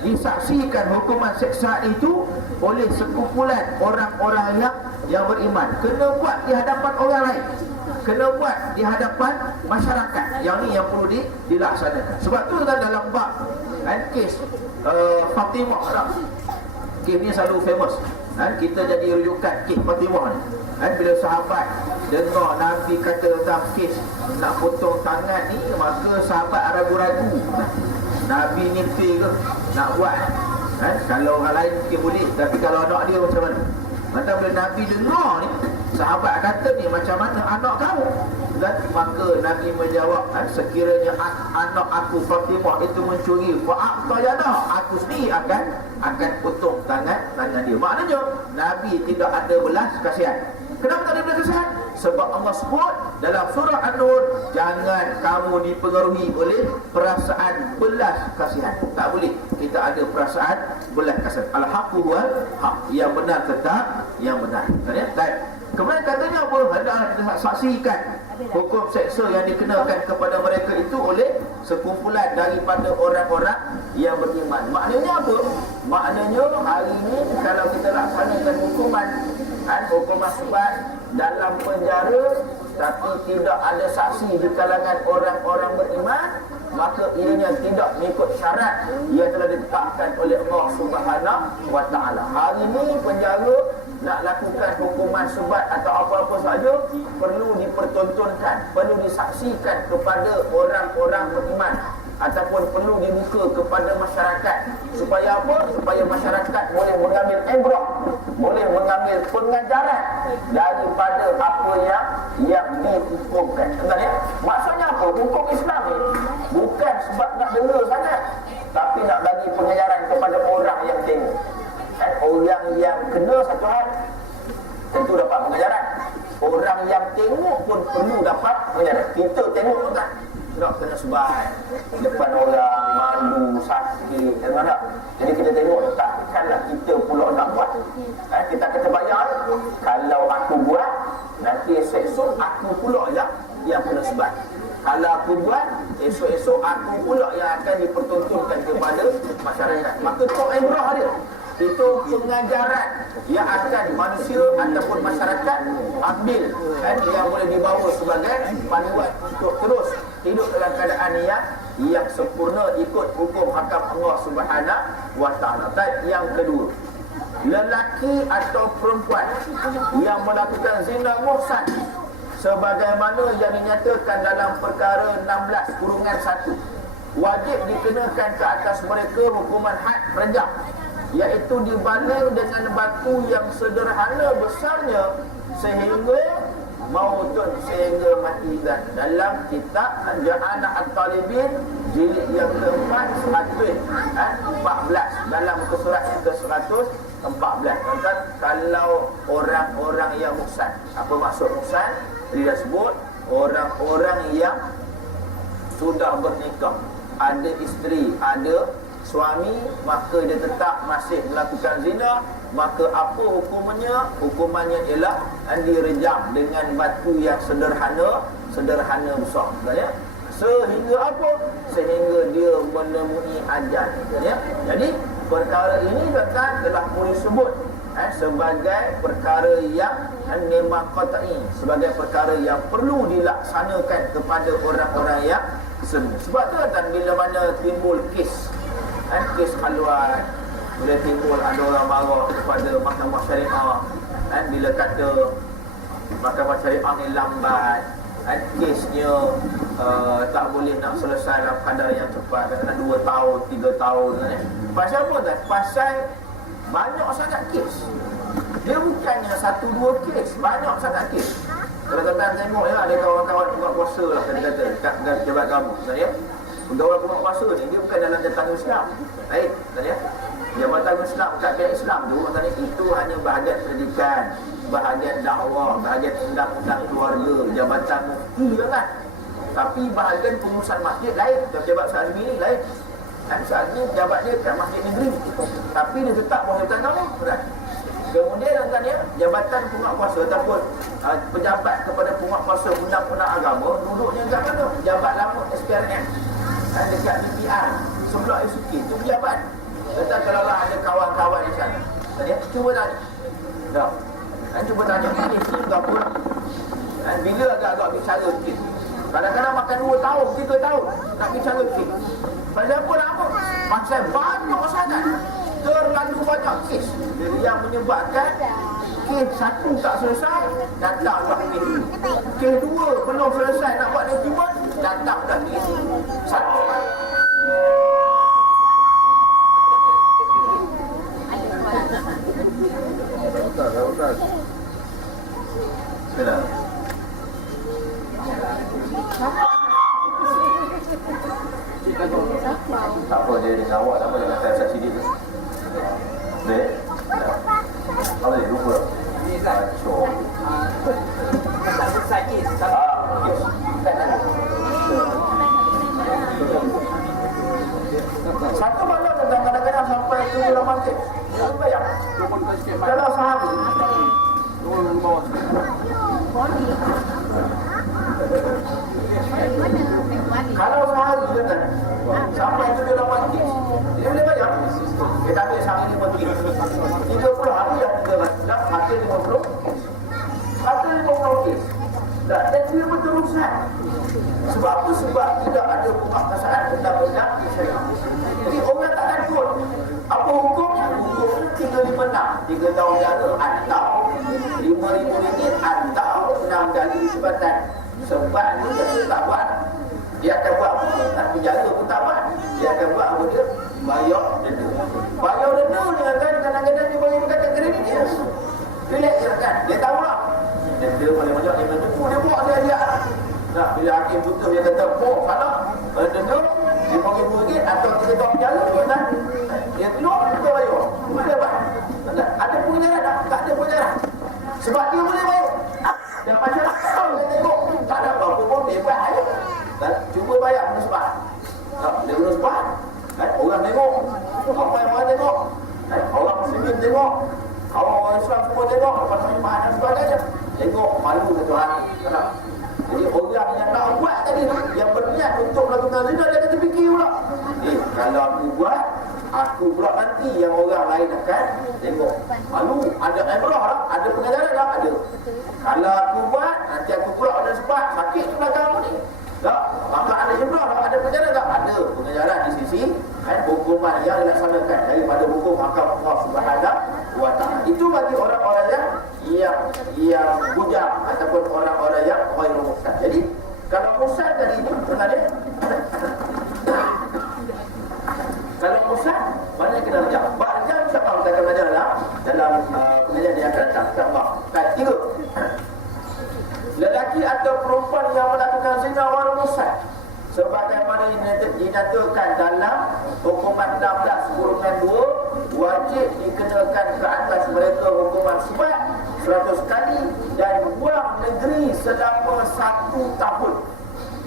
disaksikan hukuman siksaan itu oleh sekumpulan orang-orang yang beriman. Kena buat di hadapan orang lain, kena buat di hadapan masyarakat. Yang ni yang perlu dilaksanakan. Sebab tu dalam bab kes Fatimah, kes ni selalu famous. Kita jadi rujukan kes Fatimah ni. Bila sahabat dengar Nabi kata tentang kes nak potong tangan ni, maka sahabat ragu-ragu, Nabi nyintir ke nak buat. Kalau orang lain mungkin boleh, tapi kalau anak dia macam mana? Maka bila Nabi dengar ni, sahabat kata ni macam mana anak kamu? Dan maka Nabi menjawab, sekiranya anak aku Fatimah itu mencuri, fa'aqtayadah, aku sendiri akan potong tangan dia. Maknanya Nabi tidak ada belas kasihan. Kenapa tak ada belas kasihan? Sebab Allah sebut dalam surah An-Nur, jangan kamu dipengaruhi oleh perasaan belas kasihan. Tak boleh kita ada perasaan belas kasihan. Al-haqqu wal haq, yang benar tetap yang benar. Dan kemudian katanya apa? Hendaklah saksikan hukum seksa yang dikenakan kepada mereka itu oleh sekumpulan daripada orang-orang yang beriman. Maknanya apa? Maknanya hari ini kalau kita laksanakan hukuman sebat dalam penjara, tapi tidak ada saksi di kalangan orang-orang beriman, maka ianya tidak mengikut syarat yang telah ditetapkan oleh Allah Subhanahu Wa Taala. Hari ini penjara nak lakukan hukuman sebat atau apa-apa saja, perlu dipertontonkan, perlu disaksikan kepada orang-orang beriman, ataupun perlu dibuka kepada masyarakat. Supaya apa? Supaya masyarakat boleh mengambil ibrah, boleh mengambil pengajaran daripada apa yang dihukumkan. Betul ya? Maksudnya apa? Hukum Islam ni bukan sebab nak dengar sangat, tapi nak bagi pengajaran kepada orang yang tengok. Orang yang kena satu hal tentu dapat pengajaran, orang yang tengok pun perlu dapat pengajaran. Kita tengok kan, tak kena sebat depan orang, malu, sakit dan mana. Jadi kita tengok, takkanlah kita pula nak buat. Kita kata bayar, kalau aku buat, nanti esok-esok aku pula yang kena sebat. Kalau aku buat, esok-esok aku pula yang akan dipertontonkan kepada masyarakat. Maka tu ibrah dia, itu pengajaran yang akan manusia ataupun masyarakat ambil, yang boleh dibawa sebagai panduan untuk terus hidup dalam keadaan yang sempurna ikut hukum hakam Allah Subhanahu wa taala. Yang kedua, lelaki atau perempuan yang melakukan zina muhsan sebagaimana yang dinyatakan dalam perkara 16/1, wajib dikenakan ke atas mereka hukuman had rejam, iaitu dibaling dengan batu yang sederhana besarnya sehingga mati. Dan dalam kitab Ja'ana At-Talibin jilid yang keempat 114 dalam muka surat yang ke-114, kalau orang-orang yang muhsan, apa maksud muhsan? Dia sebut orang-orang yang sudah bernikah, ada isteri, ada suami, maka dia tetap masih melakukan zina, maka apa hukumannya? Hukumannya ialah direjam dengan batu yang sederhana besar, ya. Sehingga apa? Sehingga dia menemui ajal, ya. Jadi perkara ini telah boleh sebut sebagai perkara yang memang qat'i, sebagai perkara yang perlu dilaksanakan kepada orang-orang yang zina. Sebab tu kan bila mana timbul kes haluan, bila timbul ada orang marah kepada mahkamah syariah, bila kata mahkamah syariah ni lambat, kesnya tak boleh nak selesai dalam kadar yang cepat, kadang 2 tahun, 3 tahun, pasal apa tak? Pasal banyak sangat kes. Dia bukannya 1-2 kes, banyak sangat kes. Kalau tuan-tuan tengok ya, ada kawan-kawan buat puasa lah, kata kat jabat kamu, ya. Pegawai buat puasa ni dia bukan dalam jabatan Islam. Baik, ya. Jabatan Islam, kat pihak Islam tu, maknanya itu hanya bahagian pendidikan, bahagian dakwah, bahagian undang-undang keluarga, jabatan mufti kan. Tapi bahagian pengurusan masjid lain, jabat Syazmi ni lain. Dan Syazmi jabat dia kat masjid negeri, tapi dia tetap jabatan kamu, kan? Kemudian kan ya, jabatan penguatkuasa ataupun pejabat kepada penguatkuasa undang-undang agama duduknya kat mana? Jabat lama SPRM, dekat DPR sebelah SUK tu pejabat. Tentang kalau lah ada kawan-kawan di sana, ya, cuba tanya. Tak. Cuba tanya ini berapa lah. Bila agak-agak bicara sikit. Kadang-kadang makan 2 tahun, 3 tahun nak bicara sikit. Pasal apa lama? Pasal banyak sangat, terlalu banyak kes yang menyebabkan kes 1 tak selesai, datang buat kes 2. Kes 2 belum selesai nak buat dokumen, datang dah kes 1. Bila? Tak apa, dia dengan awak, tak apa, dengan saya saksi dia tu. Boleh? Tak boleh, lupa. Kacau. Sakit. Yes. Satu malam kadang-kadang sampai 7-8 kes. Tak bayar. Kalau sehari kalau sehari kan sampai 7-8 kes, dia boleh bayar. Kita ambil sehari 5 kes, 30 hari dah 3 hasil 50 kes. Dan dia berterusan. Sebab apa? Sebab tidak ada penguatkuasaan undang-undang syariah. Jadi orang tak takut. Apa hukumnya? Hukumnya 356, 3 tahun penjara atau RM5,000 atau 6 kali sebatan. Sebab ni dia tak buat, dia akan buat apa? Tak penjara pun tak buat. Dia akan buat apa dia? Bayar denda. Bayar denda dengan kan kadang-kadang dia boleh berkata kredit dia. Relax je kan? Dia tahu lah. Denda paling banyak RM5,000, dia buat dia. Nah, bila hakim putus dia kata, salah. Denda RM5,000 atau 3 tahun penjara, kan? Dia keluar, dia bayar. Boleh apa? Ada penjara tak? Tak ada penjara. Sebab dia boleh bayar. Dan masyarakat tahu, dia tengok, tak ada apa-apa pun, bebas aja. Cuba bayar sebab. Dia guna sebab. Orang tengok. Apa yang orang tengok? Orang Muslim tengok. Orang Islam semua tengok. Lepas tu iman dan sebagainya. Tengok, malu ke Tuhan. Jadi orang yang nak buat tadi, yang berniat untuk melakukan zina, dia kata fikir pula. Kalau aku buat, aku pula nanti yang orang lain akan tengok. Malu, ada ibrah lah, ada pengajaran lah, ada. Kalau aku buat, nanti aku pula ada sebab sakit tu belakang aku ni. Tak, maka ada ibrah, ada penjara tak? Ada penjara di sisi hukuman yang dilaksanakan daripada hukum hakam Allah Subhanahu wa Ta'ala. Itu bagi orang-orang yang bujang ataupun orang-orang yang ghairu muhsan. Jadi kalau muhsan tadi ini ada kalau muhsan banyak kita belajar. Banyak siapa kita akan belajar dalam pengajian yang akan datang. InsyaAllah. Tiga. Lelaki atau perempuan yang melakukan zina wal muhsan sebagaimana dinyatakan dalam hukuman 16/2 wajib dikenakan ke atas mereka hukuman sebat 100 kali dan buang negeri selama 1 tahun.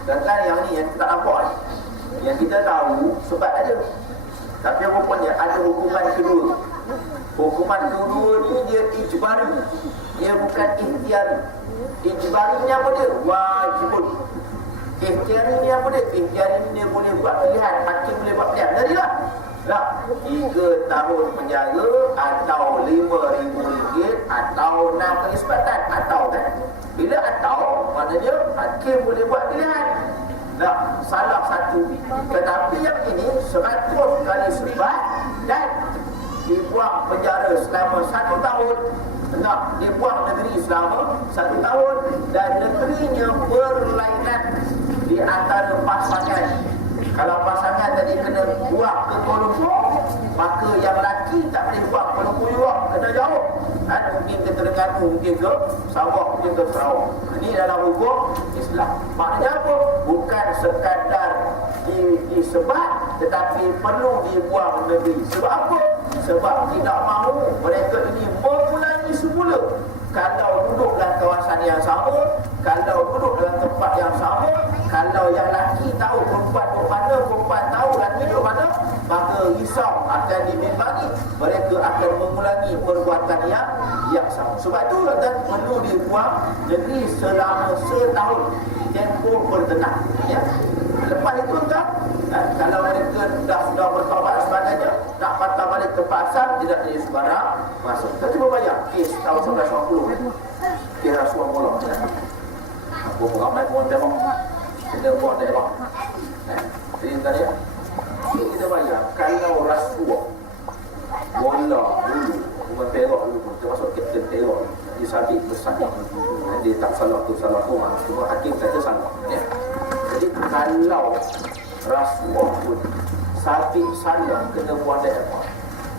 Sedangkan yang ni yang kita nampak ni, yang kita tahu sebat ada, tapi rupanya ada hukuman kedua. Hukuman kedua ni dia ijbari, dia bukan ikhtiari. Ijbarinya apa dia? Wajibun. Ikhtiari ni apa dia? Ikhtiari ni dia boleh buat pilihan, hakim boleh buat pilihan. Jadilah 3 tahun penjara atau RM5,000 atau 6 kali sebatan. Atau kan? Bila atau, maknanya hakim boleh buat pilihan. Salah satu. Tetapi yang ini 100 kali sebat dan dibuang penjara selama 1 tahun. Dibuang negeri selama 1 tahun dan negerinya berlainan di antara pasangan. Kalau pasangan tadi kena buang ke Kuala Lumpur, maka yang lelaki tak boleh buang ke Kuala Lumpur juga, kena jauh. Mungkin ke Terengganu, mungkin ke Sabah, mungkin ke Sarawak. Ini dalam hukum Islam. Maknanya apa? Bukan sekadar disebat, tetapi perlu dibuang negeri. Sebab apa? Sebab tidak mahu mereka ini mengulangi semula. Kalau duduk dalam kawasan yang sama, kalau duduk dalam tempat yang sama, kalau yang lelaki tahu perempuan duduk mana, perempuan tahu lelaki duduk mana, maka risau akan dibimbangi. Mereka akan mengulangi perbuatan yang sama. Sebab itu perlu dibuang negeri selama 1 tahun tempoh bertenang. Ya. Lepas itu kan, kalau mereka sudah bertaubat sebagainya, nak patah balik ke pasar, tidak jadi sebarang masuk. Kita cuba bayang kes tahun 1950, kes Rasulullah. Aku ramai pun tengok, kita buat tengok. Jadi tadi, kita bayang kalau Rasulullah bola dulu, bukan terok dulu, termasuk kapten terok, dia sabit besar, dia tak salah tu, cuma hakim kata salah. Ya. Jadi kalau Rasulullah pun sabit salah kena buat apa?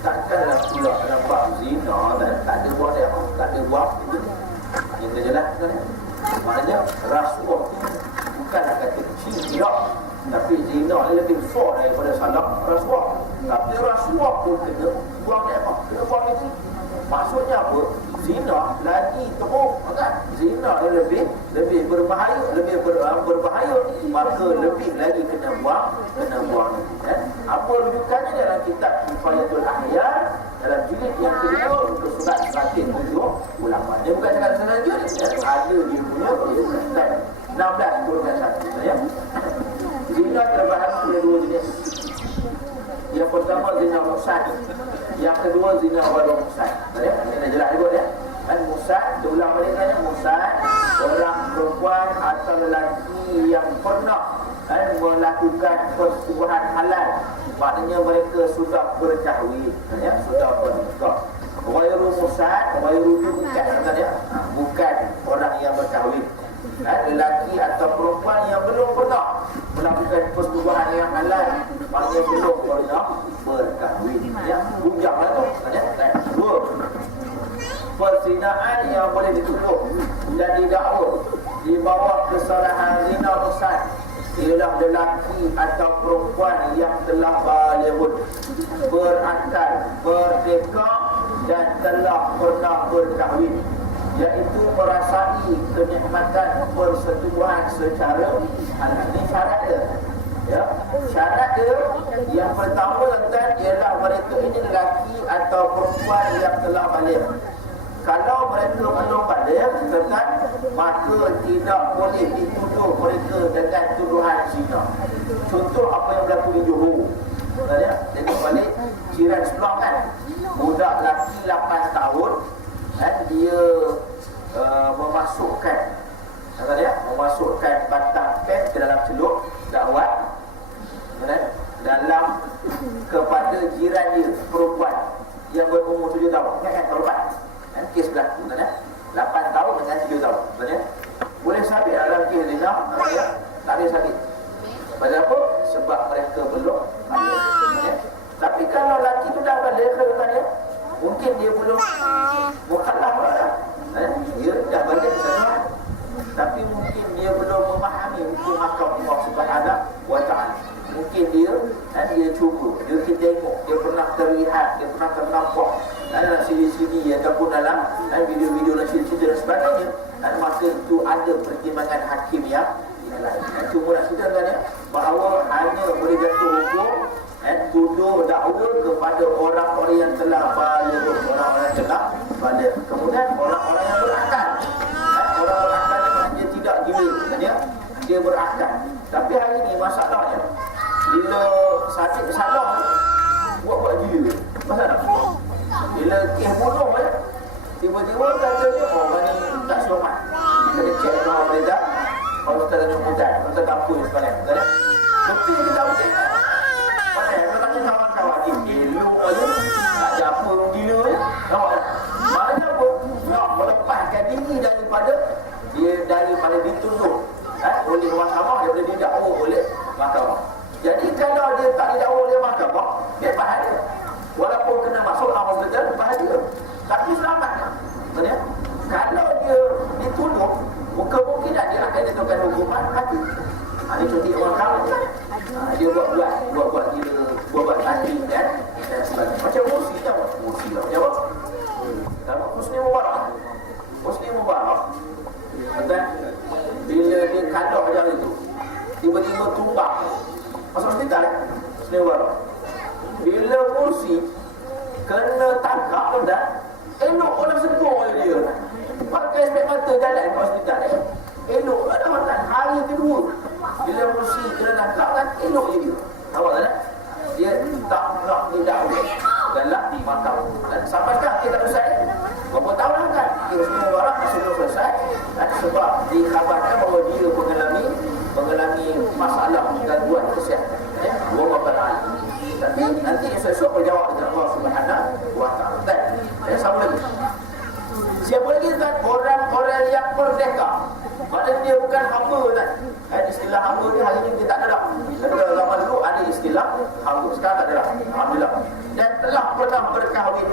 Takkanlah pula nampak zina dan tak ada buat apa? Tak ada buat itu. Yang dia jelas kan? Maknanya Rasulullah tu bukanlah kata kecil tidak, tapi zina ni lebih besar daripada salah Rasulullah. Tapi Rasulullah pun kena buang apa? Kena buang itu. Maksudnya apa? Zina lagi teruk, kan? Zina ni lebih berbahaya, berbahaya, maka lebih lagi kena buang. Apa rujukannya dalam kitab Kifayatul Ahyar dalam jilid yang kedua untuk surat 178. Dia bukan cakap sengaja, ada dia punya dan 16 turunkan 1. Ya. Zina terbahas oleh 2 jenis. Yang pertama zina muhsan, yang kedua zina wal muhsan. Ya, ini jelas juga ya. Dan muhsan, diulang balik kan, muhsan orang perempuan atau lelaki yang pernah melakukan persetubuhan halal. Maknanya mereka sudah berkahwin, ya, sudah bernikah. Ghairu muhsan, ghairu bukan ya, bukan orang yang berkahwin. Lelaki atau perempuan yang belum pernah melakukan persetubuhan yang halal, maknanya belum pernah berkahwin. Ya, bujanglah tu. Ya, dua. Perzinaan yang boleh dituduh dan didakwa di bawah kesalahan zina muhsan ialah lelaki atau perempuan yang telah balighun, berakal, merdeka dan telah pernah berkahwin, iaitu merasai kenikmatan persetubuhan secara halal. Ini syarat dia. Ya, syarat dia yang pertama ialah mereka ini lelaki atau perempuan yang telah baligh. Kalau mereka belum baligh, maka tidak boleh dituduh mereka dengan tuduhan zina. Contoh apa yang berlaku di Johor. Ya, jadi balik jiran sebelah kan, budak lelaki 8 tahun, dia memasukkan Kata dia memasukkan batang pen ke dalam celup dakwah dalam kepada jiran dia perempuan yang berumur 7 tahun. Ingat kan korban? Kes berlaku kan? 8 tahun dengan 7 tahun. Betul? Boleh sabit dalam kes zina? Tak boleh sabit. Pasal apa? Sebab mereka belum balik. Tapi kalau lelaki tu dah balik ke depannya, mungkin dia belum mukallaf lah. Dia dah balik sana, tapi mungkin dia belum memahami hukum hakam Allah Subhanahu wa taala. Mungkin dia cuba, dia tengok, dia pernah terlihat, dia pernah ternampak dalam CD-CD ataupun dalam video-video dan cerita dan sebagainya, dan maka itu ada pertimbangan hakim yang lain. Cuma nak cerita kan bahawa hanya boleh jatuh hukum tuduh dakwa kepada orang-orang yang telah balik, orang-orang yang telah balik. Kemudian orang-orang yang berakal, orang berakal ni dia tidak gila, dia berakal. Tapi hari ni masalahnya bila sakit salah buat gila. Masalah bila kes bunuh tiba-tiba katanya orang ni tak selamat. Kena cek dengan beredar kalau kita tanya mudah, kita kampus sebenarnya. Betul kita betul kan? Kalau tanya kawan-kawan ni elok aja tak ada apa gila je. Nampak tak? Maknanya apa? Nak melepaskan diri daripada dituduh oleh mahkamah, daripada didakwa oleh mahkamah. Jadi kalau dia tak didakwa oleh mahkamah, dia bahagia. Walaupun kena masuk dalam hospital, bahagia. Tapi selamat. Betul? Kalau dia dituduh, kemungkinan dia akan ditentukan hukuman mati. Ini contoh orang kahwin kan? Dia buat gila, buat mati dan sebagainya. Macam Mursi tak buat? Mursi tak jawab. Husni Mubarak. Betul? Bila dia kalah macam itu, tiba-tiba tumbang masuk hospital. Husni Mubarak. Bila Mursi kena tangkap dan elok orang sebut dia. Pakai spek mata jalan ke hospital. Elok ada makan hari kedua. Bila Mursi kena tangkap kan elok je dia. Nampak tak? Dia tak nak didakwa dalam mahkamah. Dan sampai sekarang kita tak selesai. Berapa tahun lah kan? Husni Mubarak masih belum selesai. Dan sebab dikhabarkan bahawa dia mengalami masalah gangguan kesihatan. Allah Ta'ala. Tapi nanti esok berjawab dengan Allah Subhanahu wa taala. Dan sama lagi. Siapa lagi kan? Orang-orang yang merdeka. Maknanya dia bukan hamba kan? Istilah hamba ni hari ni dia tak ada dah. Kalau zaman dulu ada istilah hamba, sekarang tak ada dah. Alhamdulillah. Dan telah pernah berkahwin.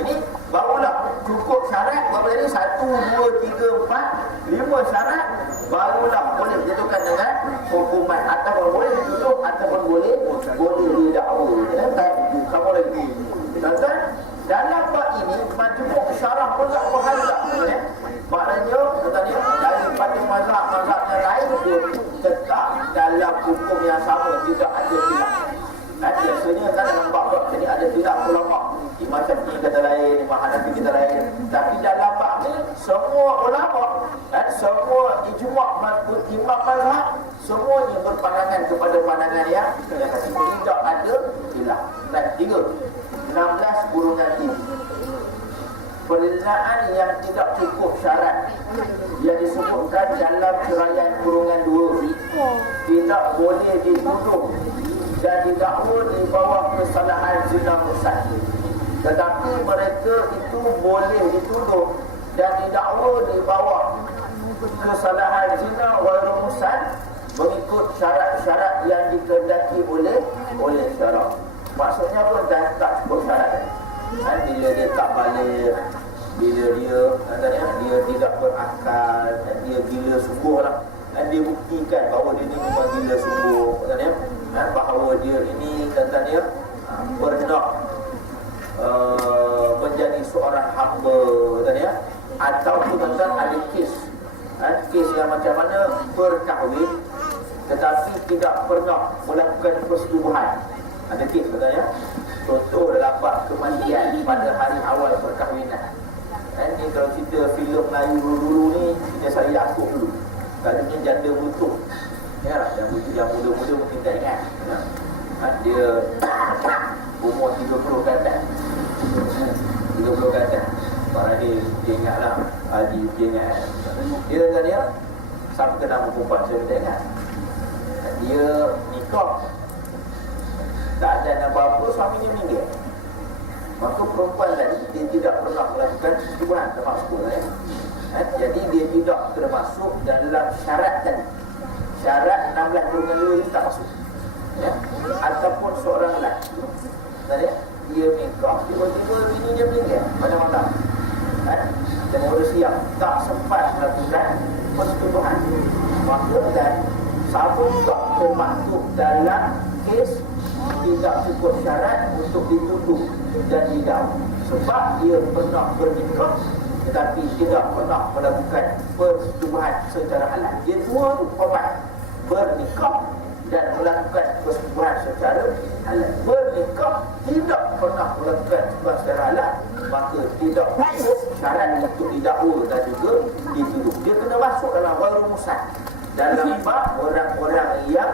Ini barulah cukup syarat. Berapa tadi? 1, 2, 3, 4, 5 syarat. Barulah boleh dijatuhkan dengan hukuman. Ataupun boleh ditutup, ataupun boleh didakwa. Kamu lagi. Dan dalam bab ini majmuk syarah pun tak berhala. Maknanya katanya daripada mazhab yang lain pun tetap dalam hukum yang sama, tidak ada khilaf. Biasanya kan dalam bab jadi ada khilaf ulama. Imam Syafi'i kata lain, Imam Hanafi kata lain. Tapi dalam bab ni semua ulama dan semua ijma' imam mazhab semuanya berpandangan kepada pandangan yang tidak ada khilaf. Dan 16/3 Perzinaan yang tidak cukup syarat yang disebutkan dalam ceraian kurungan 2 tidak boleh dituduh dan didakwa di bawah kesalahan zina muhsan. Tetapi mereka itu boleh dituduh dan didakwa di bawah kesalahan zina ghairu muhsan mengikut syarat-syarat yang dikehendaki oleh syarak. Maksudnya pun tak cukup syarat. Bila dia tak balik, bila dia tidak berakal, dia gila sungguh lah. Dan dia buktikan bahawa dia ni memang gila sungguh, bahawa dia ini katanya pernah menjadi seorang hamba, ataupun ada kes yang macam mana berkahwin tetapi tidak pernah melakukan persetubuhan. Ada kes katanya. Contoh dalam bab kematian pada hari awal perkahwinan. Ini kalau cerita filem Melayu dulu ni, kita saya Yaakob dulu. Katanya janda butuh. Ya, yang muda-muda mungkin tak ingat. Dia umur 30 ke atas. 30 ke atas. Para dia ingatlah. Haji dia ingat. Dia katanya Siapa kena perempuan saya ingat. Dia nikah, tak ada apa-apa, suaminya meninggal. Maka perempuan tadi dia tidak pernah melakukan persetubuhan termasuk jadi dia tidak termasuk dalam syarat tadi. Syarat 16 golongan 2 itu tak masuk. Ataupun seorang lelaki tadi dia nikah, tiba-tiba bininya meninggal pada malam. Dan orang siap tak sempat melakukan persetubuhan. Maka dan siapa juga termasuk dalam kes tidak cukup syarat untuk dituduh dan didakwa. Sebab dia pernah bernikah tetapi tidak pernah melakukan persetubuhan secara halal. Dia dua korban bernikah dan melakukan persetubuhan secara halal. Bernikah tidak pernah melakukan persetubuhan secara halal, maka tidak cukup syarat untuk didakwa dan juga dituduh. Dia kena masuk dalam ghairu musad, dalam bab orang-orang yang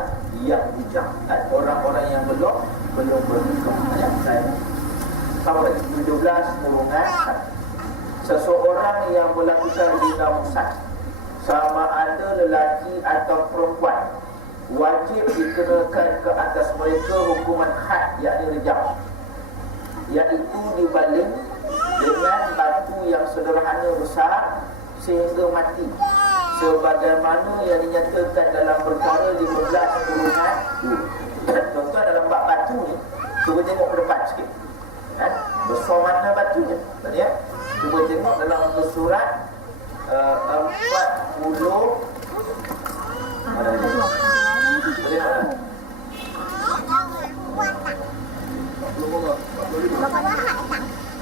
bujang, orang-orang yang belum bernikah. Tahu lagi 17 kurungan 1. Seseorang yang melakukan zina musad, sama ada lelaki atau perempuan, wajib dikenakan ke atas mereka hukuman had, yakni rejam, iaitu dibaling dengan batu yang sederhana besar sehingga mati, sebagaimana yang dinyatakan dalam perkara 15 kurungan 2. Contoh dalam bab batu ni, cuba tengok ke depan sikit, besar mana batunya tadi ya. Cuba tengok dalam surat 40 mana ni? Boleh mana?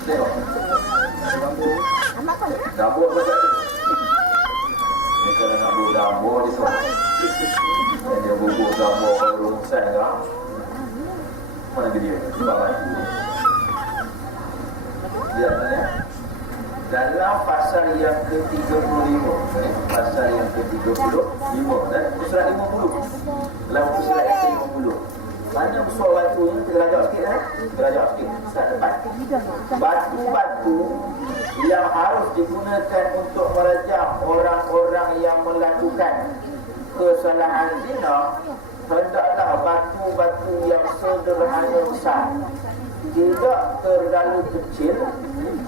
Tengok. Dambur apa tadi? Ni kalau nak buat dambur di sana. Dia bubuh dambur kalau rumusan ke? Mana ke dia? Sebab apa? Lihat tadi ya. Dalam pasal yang ke-35, pasal yang ke-35 dan surat 50. Dalam surat yang ke-50. Mana besar batu ni? Kita rajak sikit Kita rajak sikit. Surat depan. Batu-batu yang harus digunakan untuk merajam orang-orang yang melakukan kesalahan zina, hendaklah batu-batu yang sederhana besar, tidak terlalu kecil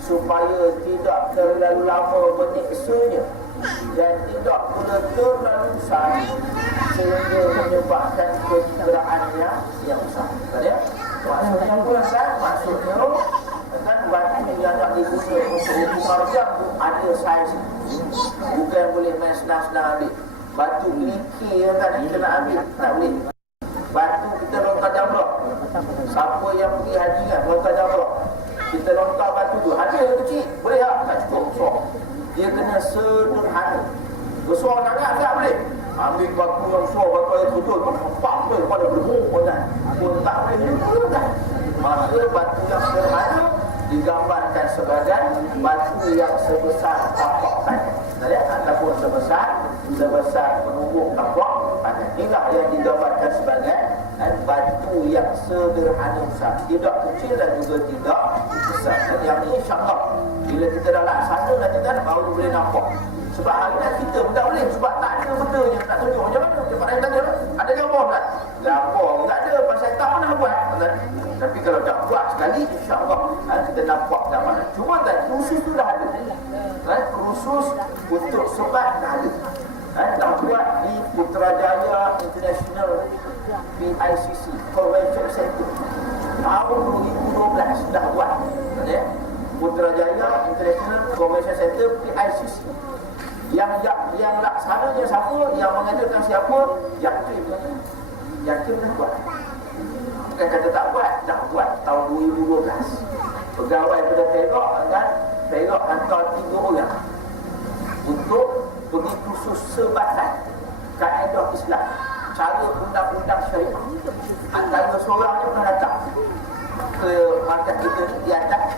supaya tidak terlalu lama menyiksanya, dan tidak pula terlalu besar sehingga menyebabkan kecederaannya yang besar. Tadi maksudnya besar, maksudnya kan batu yang nak digunakan untuk hukum rejam ada saiz, bukan boleh main senang-senang ambil. Batu keliki yang kan kita nak ambil, tak boleh. Batu kita lontar jamrah. Siapa yang pergi haji kan lontar jamrah, kita lontar batu tu, ada yang kecil boleh tak cukup besar. Dia kena sederhana. Besar sangat tak boleh. Ambil batu yang besar, batu yang betul tu nampak tu pada berhubung pun tak boleh juga kan. Maka batu yang sederhana digambarkan sebagai batu yang sebesar tapak tangan, ataupun sebesar penunggung tapak tangan. Inilah yang digambarkan sebagai batu yang sederhana besar, tidak kecil dan juga tidak besar. Dan yang ini insyaAllah bila kita dah laksana nanti kan baru boleh nampak. Sebab hari ni kita pun tak boleh, sebab tak ada benda yang nak tunjuk. Macam mana? Cepat lain tanya, ada gambar tak? Gambar tak ada, pasal tak pernah buat. Tapi kalau tak buat sekali, insyaAllah kita nampak kat mana. Cuma kan khusus tu dah ada. Khusus untuk sebat dah ada. Dah buat di Putrajaya International PICC Convention Center tahun 2012 dah buat. Putrajaya International Convention Center PICC. Yang laksananya siapa, yang mengadakan siapa, yakin dah buat. Bukan kata tak buat, dah buat tahun 2012. Pegawai pada Perak kan, Perak hantar 3 orang untuk pergi kursus sebatan kaedah Islam, cara undang-undang syariah. Antara seorangnya pernah datang ke markas kita di atas.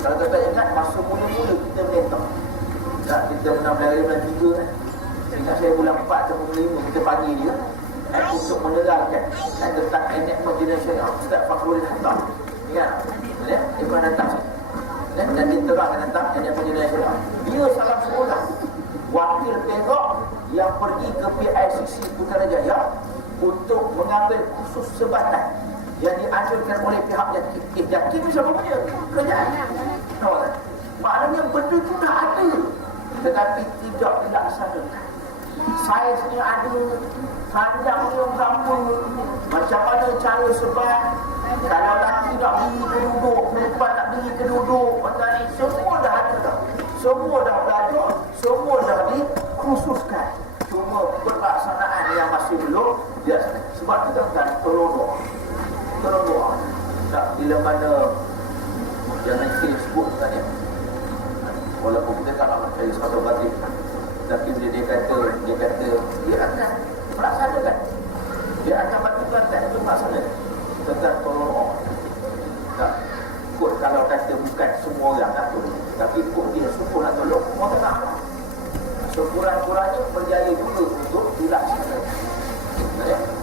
Kalau tuan ingat, masa mula-mula kita mentor, kita bulan 3 kan, ingat saya bulan 4 atau bulan 5 kita panggil dia untuk menerangkan tentang enakmen jenis syariah. Ustaz Fakhrul Hatta, ingat dia pernah datang dan dia terangkan tentang enakmen jenis syariah. Dia salah seorang wakil Perak yang pergi ke PICC Putrajaya untuk mengambil kursus sebatan yang dianjurkan oleh pihak yakin siapa punya kerajaan. Nampak tak? Maknanya benda itu dah ada tetapi tidak dilaksanakan. Saiznya ada, panjangnya berapa, macam mana cara sebat. Kalau lelaki nak beri keduduk, perempuan nak beri keduduk, semua dah ada dah. Semua dah belajar, semua dah dikhususkan. Cuma pelaksanaan yang masih belum biasa. Sebab kita kan tolong doa. Tak, bila mana jangan kita sebut tadi. Walaupun kita tak nak percaya satu batin, tapi bila dia kata dia akan melaksanakan. Dia akan bantu-bantu untuk melaksanakan. Tentang tolong. Tak, kot kalau kata bukan semua orang nak tolong, tapi kot dia syukur nak tolong, semua tak nak. Sekurang-kurangnya berjaya juga untuk dilaksanakan.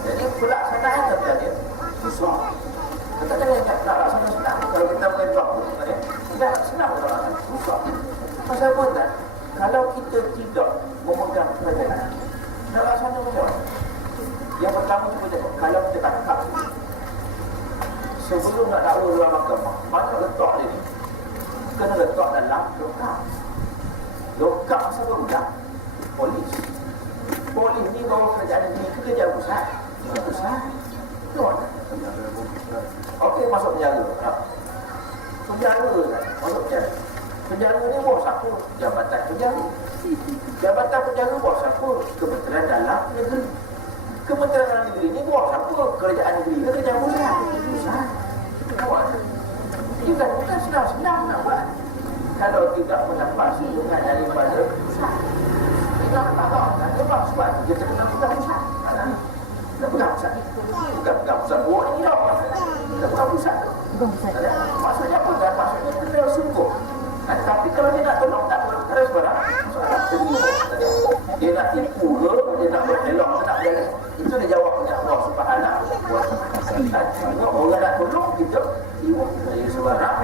Jadi pelaksanaan kata dia susah. Kata dia nak laksana senang. Kalau kita mengepak pun tidak senang laksana, susah. Pasal apa tak? Kalau kita tidak memegang kerajaan, nak laksana macam mana? Yang pertama cuba tengok, kalau kita tangkap sebelum nak dakwa dalam mahkamah, mana letak dia ni? Kena letak dalam lokap. Lokap siapa budak? Polis. Polis ni bawa kerajaan negeri ke kerja pusat? Pusat. Tuan. Okey, masuk penjara. Penjara kan? Masuk penjara. Penjara ni bawa siapa? Jabatan penjara. Jabatan penjara bawa siapa? Kementerian Dalam Negeri. Kementerian Dalam Negeri ni bawa siapa? Kerajaan negeri ke kerajaan pusat? Pusat. Awak. Ini kan bukan senang-senang nak buat. Kalau tidak mendapat sokongan daripada pusat. Kita tak tahu. Sebab kita kena pegang pusat. Kita pegang pusat ni. Bukan pegang pusat buat ni tau. Kita pegang pusat tu. Maksudnya apa kan? Maksudnya kena sungguh. Tapi kalau dia nak tolong tak tolong terus barang. Dia nak tipu ke, dia nak berelok ke tak boleh. Itu dia jawab dengan Allah Subhanahu wa taala. Tengok orang nak tolong kita, tipu dia sebarang.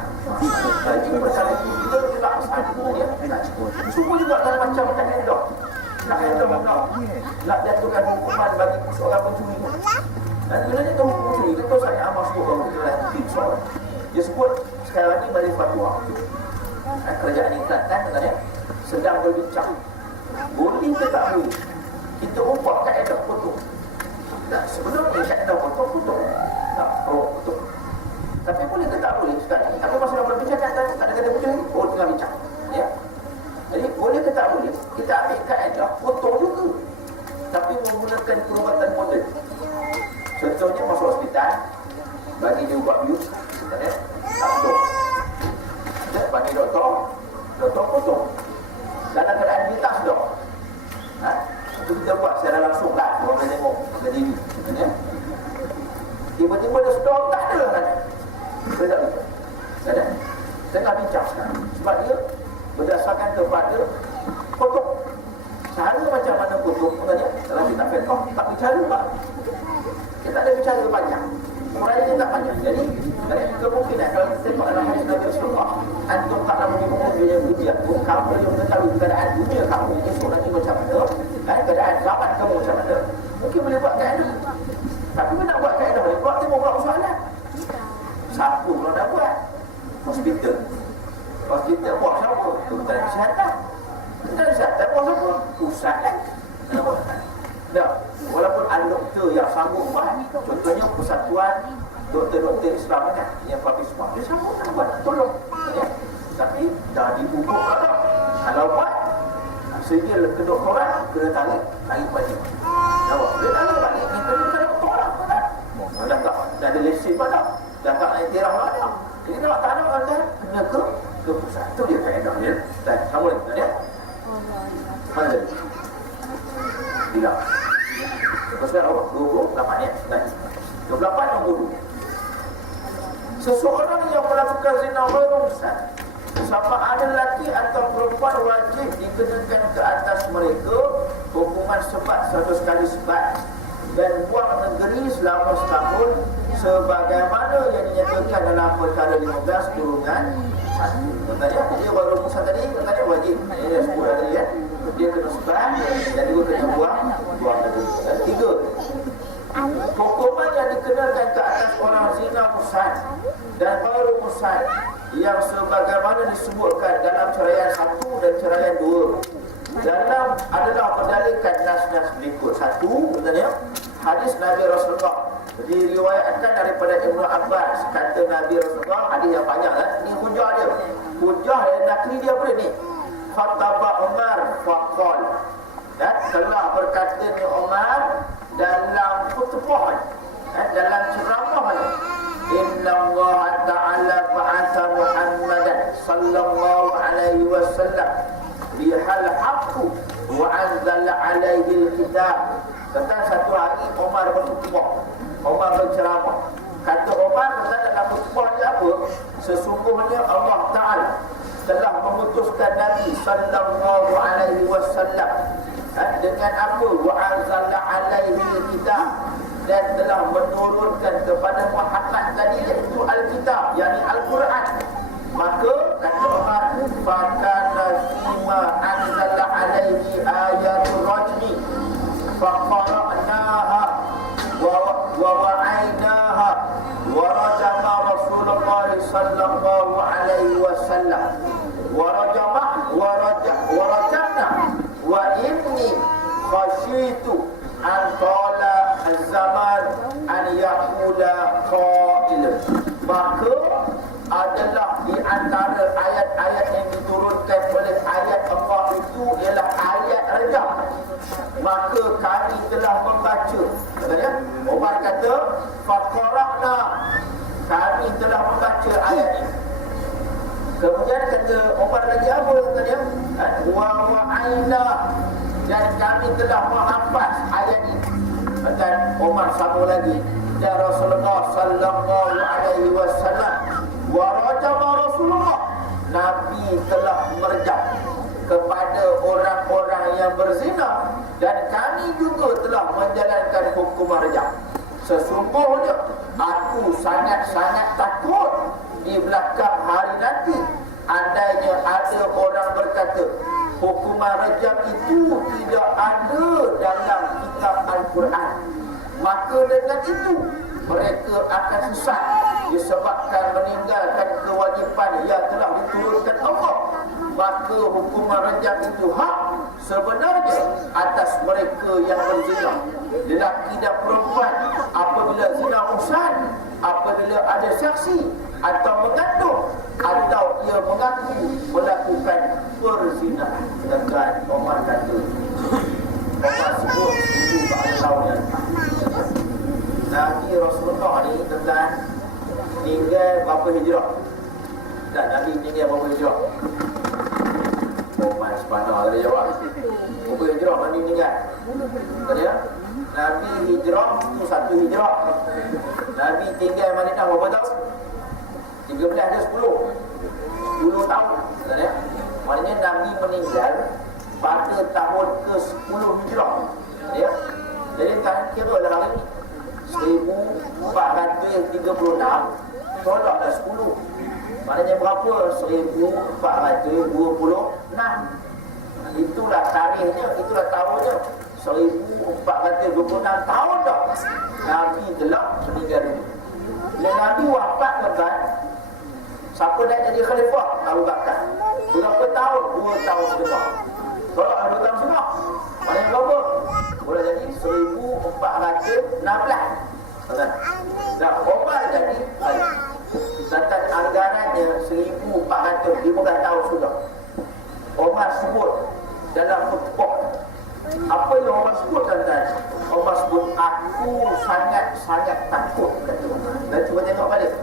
Jadi perkara itu kita laksanakan dia. Semua juga kan macam elok. Nak elok nak jatuhkan hukuman bagi seorang pencuri. Dan bila dia tahu pencuri, dia tahu saya amal sebut bahawa dia adalah soalan. Dia sebut sekarang ni balik fatwa. Kerajaan Kelantan katanya sedang berbincang boleh ke tak boleh kita ubah kaedah potong. Tak, sebelum ni kaedah potong tak potong, tapi boleh ke tak boleh sekarang ni. Apa masalah berbincang tak ada kata potong ni, tengah bincang ya. Jadi boleh ke tak boleh kita ambil kaedah potong juga, tapi menggunakan perubatan moden. Contohnya masuk hospital bagi dia buat bius katanya tak potong. Bagi doktor potong dalam keadaan dia tak sedar. Itu kita buat secara langsung lah. Orang nak tengok jadi tiba-tiba dia sedar tak ada kan. Tidak ada. Tengah bincang sekarang. Sebab dia berdasarkan kepada potong. Cara macam mana potong sebenarnya dalam kitab fiqh tak bicara pak. Kita tak ada bicara panjang. Orang ini tak panjang. Jadi kemungkinan kalau kita tengok dalam hadis Nabi Rasulullah, antum tak nak menyebut dunia dunia tu, kamu yang mengetahui keadaan dunia kamu esok nanti macam mana, keadaan zaman kamu macam mana, mungkin boleh buat kaedah. Tapi bila nak buat kaedah boleh buat, tengok pula persoalan. Siapa kalau nak buat? Hospital buat siapa? Kementerian Kesihatan. Kementerian Kesihatan buat siapa? Pusat kan? Tak, walaupun ada doktor yang sanggup buat, contohnya Persatuan Doktor-Doktor Islam kan, yang public semua, dia sanggup nak buat, tolong ya. Tapi dah dibubuk dah. Kalau buat sehingga kedoktoran kena tarik balik. Jawab, dia tarik balik, kita ni bukan doktoran pun tak. Dah ada lesen pun tak. Dah tak nak iktiraf pun tak. Jadi kalau tak ada orang kena ke pusat. Itu dia kaedah dia. Dan sama lagi tadi ya. Mana tadi? Bila sekarang awak 28 ya. 28 nombor 2. Seseorang yang melakukan zina berdosa, sama ada lelaki atau perempuan wajib dikenakan ke atas mereka hukuman sebat 100 kali sebat dan buang negeri selama setahun sebagaimana yang dinyatakan dalam perkara 15 kurungan 1. Katanya dia baru Musa tadi katanya wajib. Dia 10 tadi ya. Dia kena sebat dan juga kena buang Hukuman yang dikenakan ke atas orang zina muhsan dan baru muhsan yang sebagaimana disebutkan dalam ceraian 1 dan ceraian 2 dalam adalah berdalilkan nas-nas berikut. 1, katanya hadis Nabi Rasulullah diriwayatkan daripada Ibnu Abbas, kata Nabi Rasulullah, hadis yang banyak kan? Ini hujah dia. Hujah yang nakli dia boleh ni. Khataba Umar faqal. Dan telah berkata ni Umar dalam khutbah, dalam ceramah, Inna Allah Ta'ala ba'atha Muhammadan sallallahu alaihi wasallam lihal haqqu wa anzala alaihi al-kitab. Tentang satu hari Umar berkhutbah, Umar berceramah. Kata Umar dalam khutbah dia apa? Sesungguhnya Allah Ta'ala telah memutuskan Nabi sallallahu alaihi wasallam dengan apa? Wa anzala alaihi al-kitab, dan telah menurunkan kepada Muhammad tadi iaitu Al-Kitab, yakni Al-Quran. Maka kata Umar, fakana fima anzala alaihi ayatul rajmi faqara'naha wa wa'ainaha wa rajama Rasulullah sallallahu alaihi wasallam wa rajamna wa inni khasyitu an qala az-zaman an yaqula qail. Maka adalah di antara ayat-ayat yang diturunkan oleh ayat Allah itu ialah ayat rajam. Maka kami telah membaca, katanya Umar kata faqara'na, kami telah membaca ayat ini. Kemudian kata Umar lagi apa katanya? Wa wa'aina, dan kami telah menghafaz ayat ini. Dan Umar sambung lagi, dan Rasulullah sallallahu alaihi wasallam wa rajama Rasulullah, Nabi telah merjam kepada orang-orang yang berzina, dan kami juga telah menjalankan hukuman rajam. Sesungguhnya aku sangat-sangat takut di belakang hari nanti andainya ada orang berkata hukuman rajam itu tidak ada dalam kitab Al-Quran, maka dengan itu mereka akan sesat disebabkan meninggalkan kewajipan yang telah diturunkan Allah. Maka hukuman rajam itu hak sebenarnya atas mereka yang berzina, lelaki dan perempuan, apabila zina muhsan, apabila ada saksi atau mengandung atau ia mengaku melakukan perzinahan. Dan Umar kata, Umar sebut itu pada tahun Nabi Rasulullah ni tentang tinggal berapa hijrah, dan Nabi tinggal berapa hijrah? Umar sepanah dia jawab, berapa hijrah Nabi tinggal? Katanya Nabi hijrah itu 1 hijrah. Nabi tinggal Madinah berapa tahun? 13 ke 10 tahun. Katanya maknanya Nabi meninggal pada tahun ke-10 hijrah. Ya. Jadi kan kira dalam ini 1436 tolaklah 10. Maknanya berapa? 1426. Itulah tarikhnya, itulah tahunnya. 1426 tahun dah Nabi telah meninggal dunia. Bila Nabi wafat kan, siapa dah jadi khalifah? Abu Bakar. Berapa tahun? 2 tahun setengah. Tolak 2 tahun setengah. Maknanya berapa? Boleh jadi 1416. Dan Umar jadi tentang anggarannya 1415 tahun sudah. Umar sebut dalam khutbah. Apa yang Umar sebut tentang? Umar sebut, aku sangat-sangat takut, kata Umar. Dan cuba tengok balik.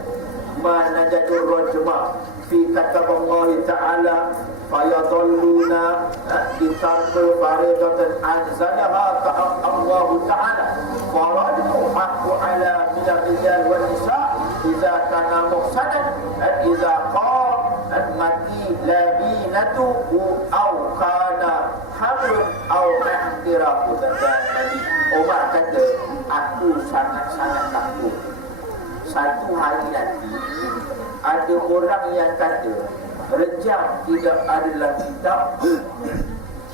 Manajadur rajma fi kataballahi ta'ala fayadalluna bitarkul faridatan anzalaha Allah ta'ala faradu haqqu ala minal rijal wal nisa idza kana muhsanan idza qam mati labinatu aw kana hamlun aw ihtirafu. Nabi Umar kata, aku sangat-sangat takut satu hari nanti ada orang yang kata rejam tidak ada dalam kitab,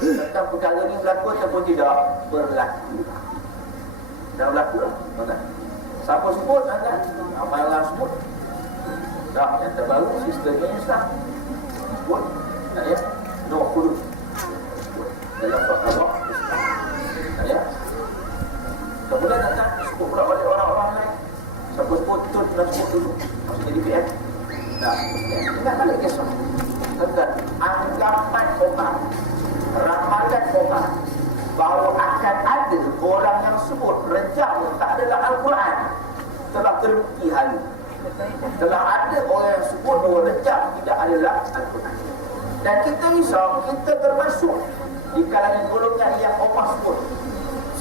tentang perkara ini berlaku ataupun tidak berlaku. dah berlaku lah. Tuan-tuan. Siapa sebut anda? Ramai orang sebut. Tak, yang terbaru sistemnya Islam. Sebut. Tak ya? No khulud. Dalam surat Allah Islam. Tak ya? Kemudian datang sebut pula oleh orang-orang lain. Siapa sebut betul nak sebut dulu. Masih jadi PM. Tak. Ingat balik kisah. Tentang anggapan orang, ramalan orang bahawa akan ada orang yang sebut rejam tak adalah Al-Quran telah terbukti hal ini. Telah ada orang yang sebut bahawa rejam tidak adalah Al-Quran. Dan kita risau, kita termasuk di kalangan golongan yang Allah sebut.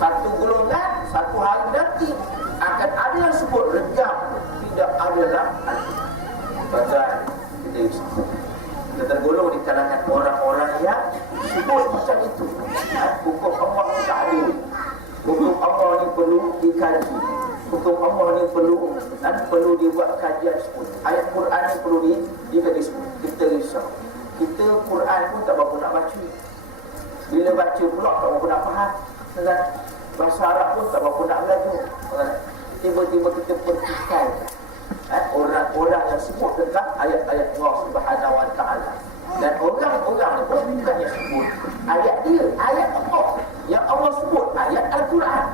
Satu golongan, satu hari nanti akan ada yang sebut rejam tidak adalah Al-Quran. Tuan-tuan, kita risau. Kita tergolong di kalangan orang-orang yang sebut macam itu. Hukum Allah ni tak ada. Hukum Allah ni perlu dikaji. Hukum Allah ni perlu dibuat kajian sebut. Ayat Quran ni perlu dikaji sebut. Kita risau. Kita Quran pun tak berapa nak baca. Bila baca pula tak berapa nak faham. Bahasa Arab pun tak berapa nak belajar. Tiba-tiba kita pertikaikan orang-orang yang sebut tentang ayat-ayat Allah Subhanahu Wa Taala. Dan orang-orang ni pun bukannya sebut ayat dia, ayat Allah. Yang Allah sebut ayat Al-Quran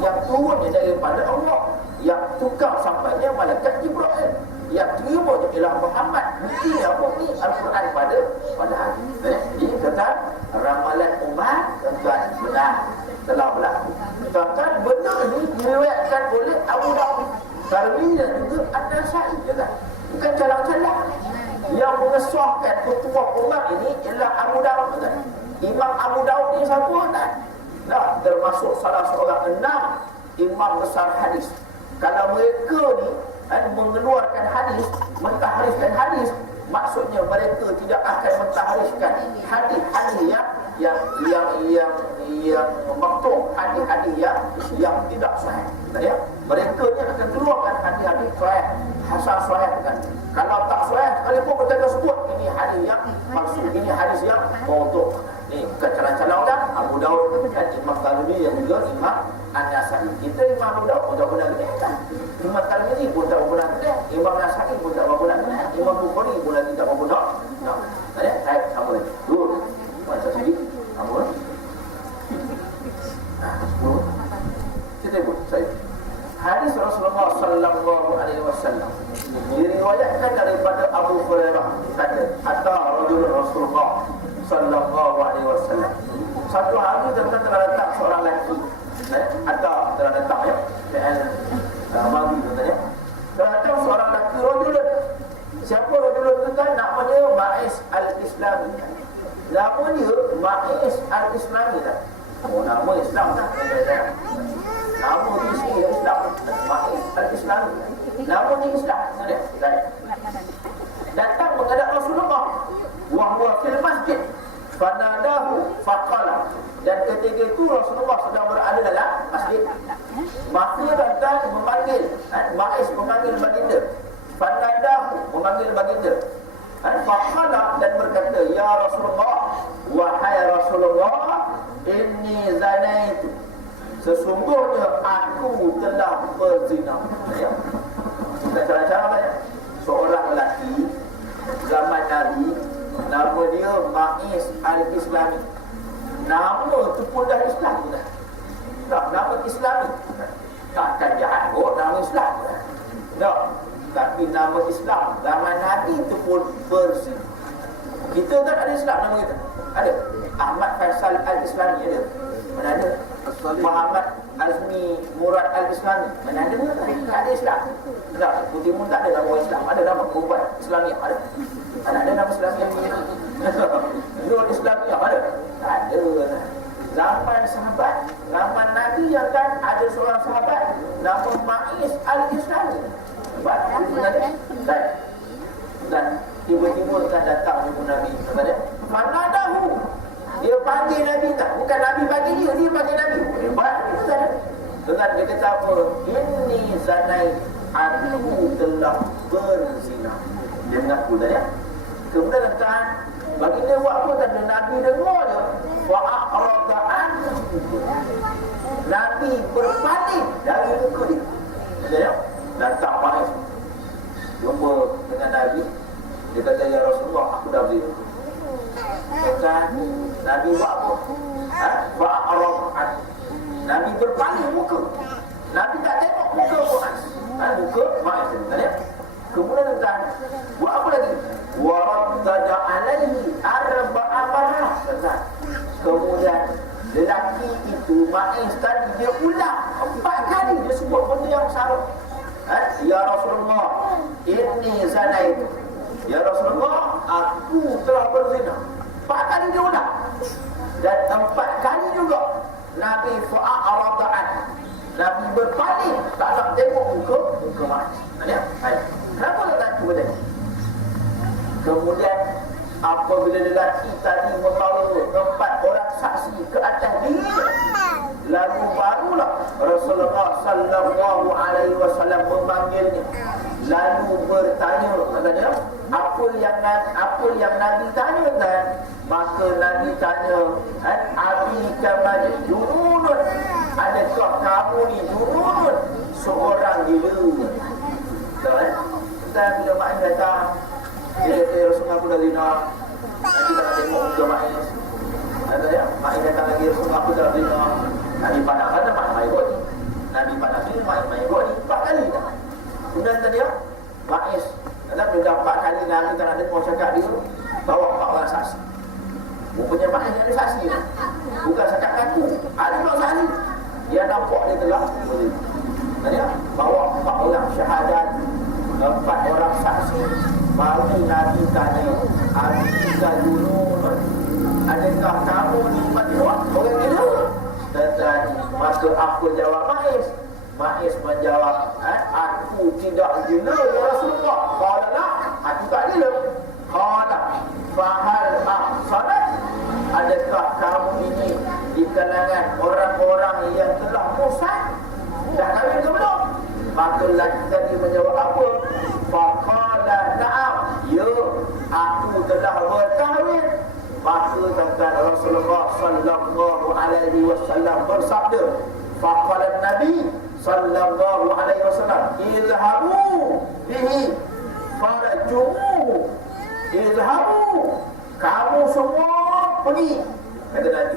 yang turunnya daripada Allah, yang tukar sampainya malaikat Jibril, yang terima ialah Muhammad. Bukti apa ni Al-Quran pada hari. Jadi kata ramalan umat tuan benar telah berlaku. Tuan benda ini diriwayatkan oleh Abu Daud. Tarwiyah juga An-Nasa'i juga. Bukan calang-calang. Yang mengesahkan ketua umat ini ialah Abu Daud juga. Imam Abu Daud ni siapa kan? Nah, termasuk salah seorang 6 imam besar hadis. Kalau mereka ni mengeluarkan hadis, mentahriskan hadis, maksudnya mereka tidak akan mentahriskan hadis-hadis yang maktum, hadis-hadis yang tidak sahih. Ya? Mereka ni akan keluarkan hadis-hadis sahih, hasan sahih kan. Kalau tak sahih sekalipun mereka sebut ini hadis yang palsu, ini hadis yang maudhu'. Ni bukan calang-calang dah. Abu Daud dan Imam Tirmidzi yang juga Imam An-Nasa'i. Kita Imam Abu Daud pun tak pernah gede kan. Imam Tirmidzi pun tak pernah gede. Imam Nasa'i pun tak pernah gede. Imam Bukhari pun lagi tak pernah. Ada? Baik, sama lagi. Dua. Macam tadi. Apa? Kita pun saya. Hadis Rasulullah sallallahu alaihi wasallam diriwayatkan daripada Abu Hurairah kata, "Ata rajul Rasulullah sallallahu alaihi wasallam." Satu hari telah datang seorang lelaki. Telah datang ya. Mari katanya. Telah datang seorang lelaki rajul. Siapa rajul itu kan? Namanya Ma'is Al-Islami. Nama dia Ma'is Al-Islami tak? Oh, nama Islam tak? Nama dia Islam. Ma'is Al-Islami. Nama dia Islam. Datang menghadap Rasulullah. Wahwa fil masjid. Fanadahu faqala. Dan ketika itu Rasulullah sedang berada dalam masjid. Maka datang memanggil, Ma'is memanggil baginda. Fanadahu memanggil baginda. Faqala dan berkata, "Ya Rasulullah, wahai Rasulullah, inni zanaitu." Sesungguhnya aku telah berzina. Ya. Kita cara-cara ya. Seorang lelaki zaman Nabi, nama dia Ma'is Al-Islami. Nama tu pun dah Islam dah. Tak, nama Islami. Takkan jahat kot nama Islam. Tak, tapi nama Islam zaman Nabi tu pun berzina. Kita tak ada Islam nama kita. Ada. Ahmad Faisal Al-Islami ada. Mana ada? Muhammad Azmi Murad Al-Islami. Mana ada? Tak ada Islam. Tak, Putih Mun tak ada nama Islam. Ada nama perempuan Islamiah. Ada. Tak ada nama Islamiah. Nur Islamiah ada. Tak ada. Zaman sahabat, zaman Nabi yang kan ada seorang sahabat nama Ma'is Al-Islami. Dan tiba-tiba kan datang ibu Nabi. Mana dahu? Dia panggil Nabi tak? Bukan Nabi panggil dia, dia panggil Nabi. Hebat. Dengan dia kata apa? Ini zanai, aku telah berzina. Dia mengaku dah ya. Kemudian datang Baginda buat apa tadi? Nabi dengar je. Wa a'rada'an. Nabi berpaling dari muka dia. Dia datang Ma'is. Jumpa dengan Nabi. Dia kata, ya Rasulullah, aku dah berzina. Kata, Nabi buat apa? Wa a'rada'an. Nabi berpaling muka. Nabi tak tengok muka Ma'is. Muka Ma'is. Kemudian kata, buat apa lagi? Wa radda'a alaihi arba'a marrah. Kemudian lelaki itu Ma'is tadi dia ulang 4 kali dia sebut benda yang sama. Ya Rasulullah, inni zanaitu. Ya Rasulullah, aku telah berzina. 4 kali dia ulang. Dan 4 kali juga Nabi fa'arada'an. Nabi berpaling, tak nak tengok muka Ma'is. Kenapa letak tu benda? Kemudian apabila lelaki tadi membawa 4 orang saksi ke atas diri, lalu barulah Rasulullah sallallahu alaihi wasallam memanggilnya, lalu bertanya katanya, apa yang Nabi tanya kan? Maka Nabi tanya, abi kaman jununun, adakah kamu ni jununun, seorang gila? Kita bila Ma'is datang, dia kata, Rasulullah aku dah zina. Nanti tak nak tengok muka Ma'is. Ma'is datang lagi, Rasulullah aku dah zina. Nabi pandang kata Ma'is buat ni. Nabi pandang sini, Ma'is buat ni 4 kali dah. Kemudian tadi Ma'is dia dah 4 kali Nabi tak nak dengar cakap dia, bawa 4 orang saksi. Rupanya Ma'is ada saksi ni. Bukan cakap aku, ada 4 saksi. Dia nampak dia telah tadi bawa 4 orang syahadat, 4 orang saksi. Baru Nabi tanya, Abika junun, adakah kamu ni umat orang gila? Dan maka aku jawab Ma'is. Ma'is menjawab, aku tidak gila ya Rasulullah. Qala la, aku tak gila. Qala fahal ahsanat, adakah kamu ini di kalangan orang-orang yang telah musan? Dah kahwin ke belum? Maka lelaki tadi menjawab apa? Faqala na'am, ya, aku telah berkahwin. Maka kata Rasulullah sallallahu alaihi wasallam bersabda, faqala Nabi sallallahu alaihi wasallam, izhabu bihi farjumuhu. Izhabu, kamu semua pergi, kata Nabi.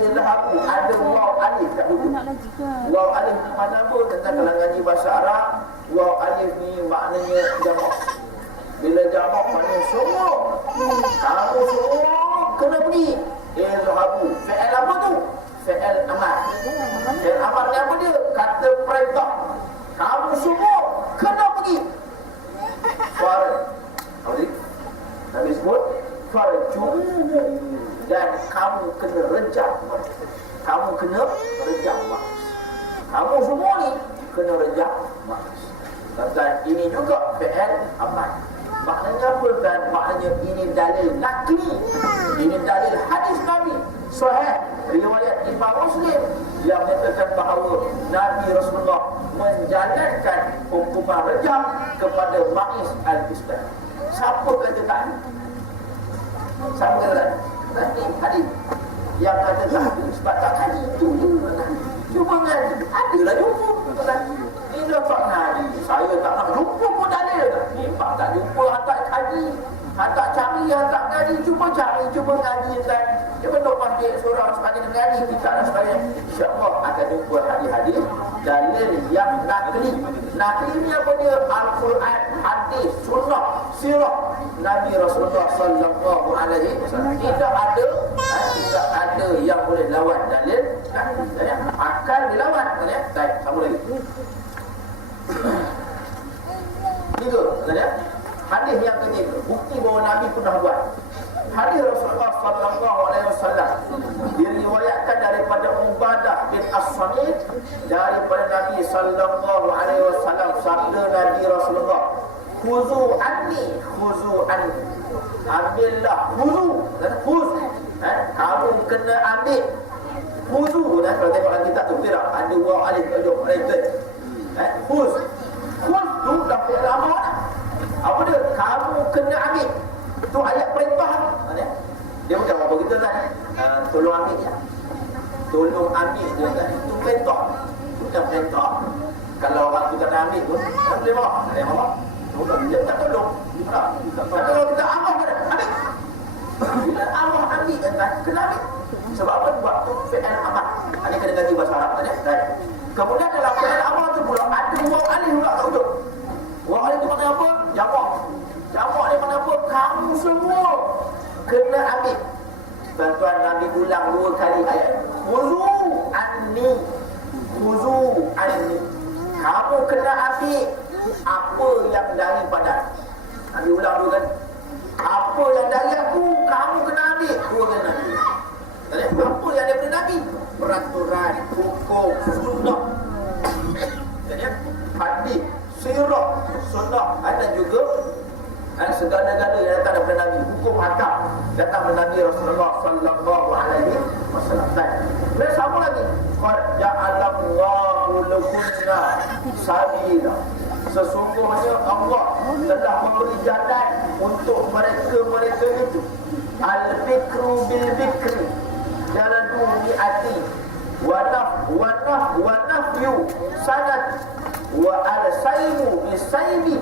Izhabu, ada waw alif kat hujung. Waw alif ni mana apa? Tentang kalau ngaji bahasa Arab, waw alif ni maknanya jamak. Bila jamak maknanya semua. Kamu semua kena pergi. Izhabu, fi'il apa tu? Fi'il amar. Fi'il amar ni apa dia? Kata perintah. Kamu semua kena pergi. Apa tadi? Nabi sebut farjumuhu, dan kamu kena rejam. Kamu kena rejam Ma'is. Kamu semua ni kena rejam Ma'is. Dan ini juga fi'il amar. Maknanya apa kan? Maknanya ini dalil nakli. Ini dalil hadis Nabi sahih riwayat Imam Muslim yang menyatakan bahawa Nabi Rasulullah menjalankan hukuman rejam kepada Ma'is al-Islam. Siapa kata tak? Siapa kata tak? Nanti hadis yang kata tak sebab tak kaji itu cuma ngaji adalah jumpa ini tak ngaji, saya tak nak jumpa pun dalil ni pak tak jumpa, hantar kaji, hantar cari, hantar ngaji, cuma cari, cuma ngaji kan dia betul panggil surah sebagai ngaji kita dan sebagainya. InsyaAllah akan jumpa hadis-hadis dalil yang nakli. Nakli ni apa dia? Al-Quran, hadis, sunnah, sirah Nabi Rasulullah sallallahu alaihi wasallam. Tidak ada yang boleh lawan dalil akan dilawan. Baik, sambung lagi. Tiga, hadis yang ketiga, bukti bahawa Nabi pernah buat. Hadis Rasulullah sallallahu alaihi wasallam diriwayatkan daripada Ubadah bin As-Samit daripada Nabi sallallahu alaihi wasallam, sabda Nabi Rasulullah, khuzu anni, ambillah, khuz, kamu kena ambil. Khuzu, kalau tengok dalam kitab tu kira ada waw alif ujung related. Khuz tu dah fi'il amar. Apa dia? Kamu kena ambil. Itu ayat perintah. apa kita kan? Tolong ambil ya. Tolong ambil dia kan. Itu perintah. Bukan perintah. Kalau orang kita nak ambil tu, tak boleh bawa. Ada yang bawa. Tolong. Dia tak tolong. Kalau kita Allah kena ambil. Bila Allah ambil kan, kena ambil. Sebab apa? Buat tu fi'al amal. Ini kena ganti bahasa Arab tadi. Kemudian dalam fi'al amal tu pula ada waw alif pula kat hujung. Waw alif tu maknanya apa? Jamak. Jamak ni maknanya apa? Kamu semua kena ambil. Tuan-tuan Nabi ulang 2 kali ayat. Khuzu anni. Khuzu anni. Kamu kena ambil apa yang daripada. Nabi ulang 2 kali. Apa yang dari aku, kamu kena ambil. 2 kali Nabi. Apa yang daripada Nabi? Peraturan, hukum, sunnah. Jadi hadis, sirah, sunnah. Ada juga segala-gala yang datang daripada Nabi. Hukum hakam datang daripada Nabi Rasulullah sallallahu alaihi wasallam. Dan sama lagi, qad ja'alallahu lakunna sabila. Sesungguhnya Allah telah memberi jalan untuk mereka-mereka itu. Al-bikru bil-bikri jaladu mi'ati wa nafyu sanad wa al-saymu bis-saymi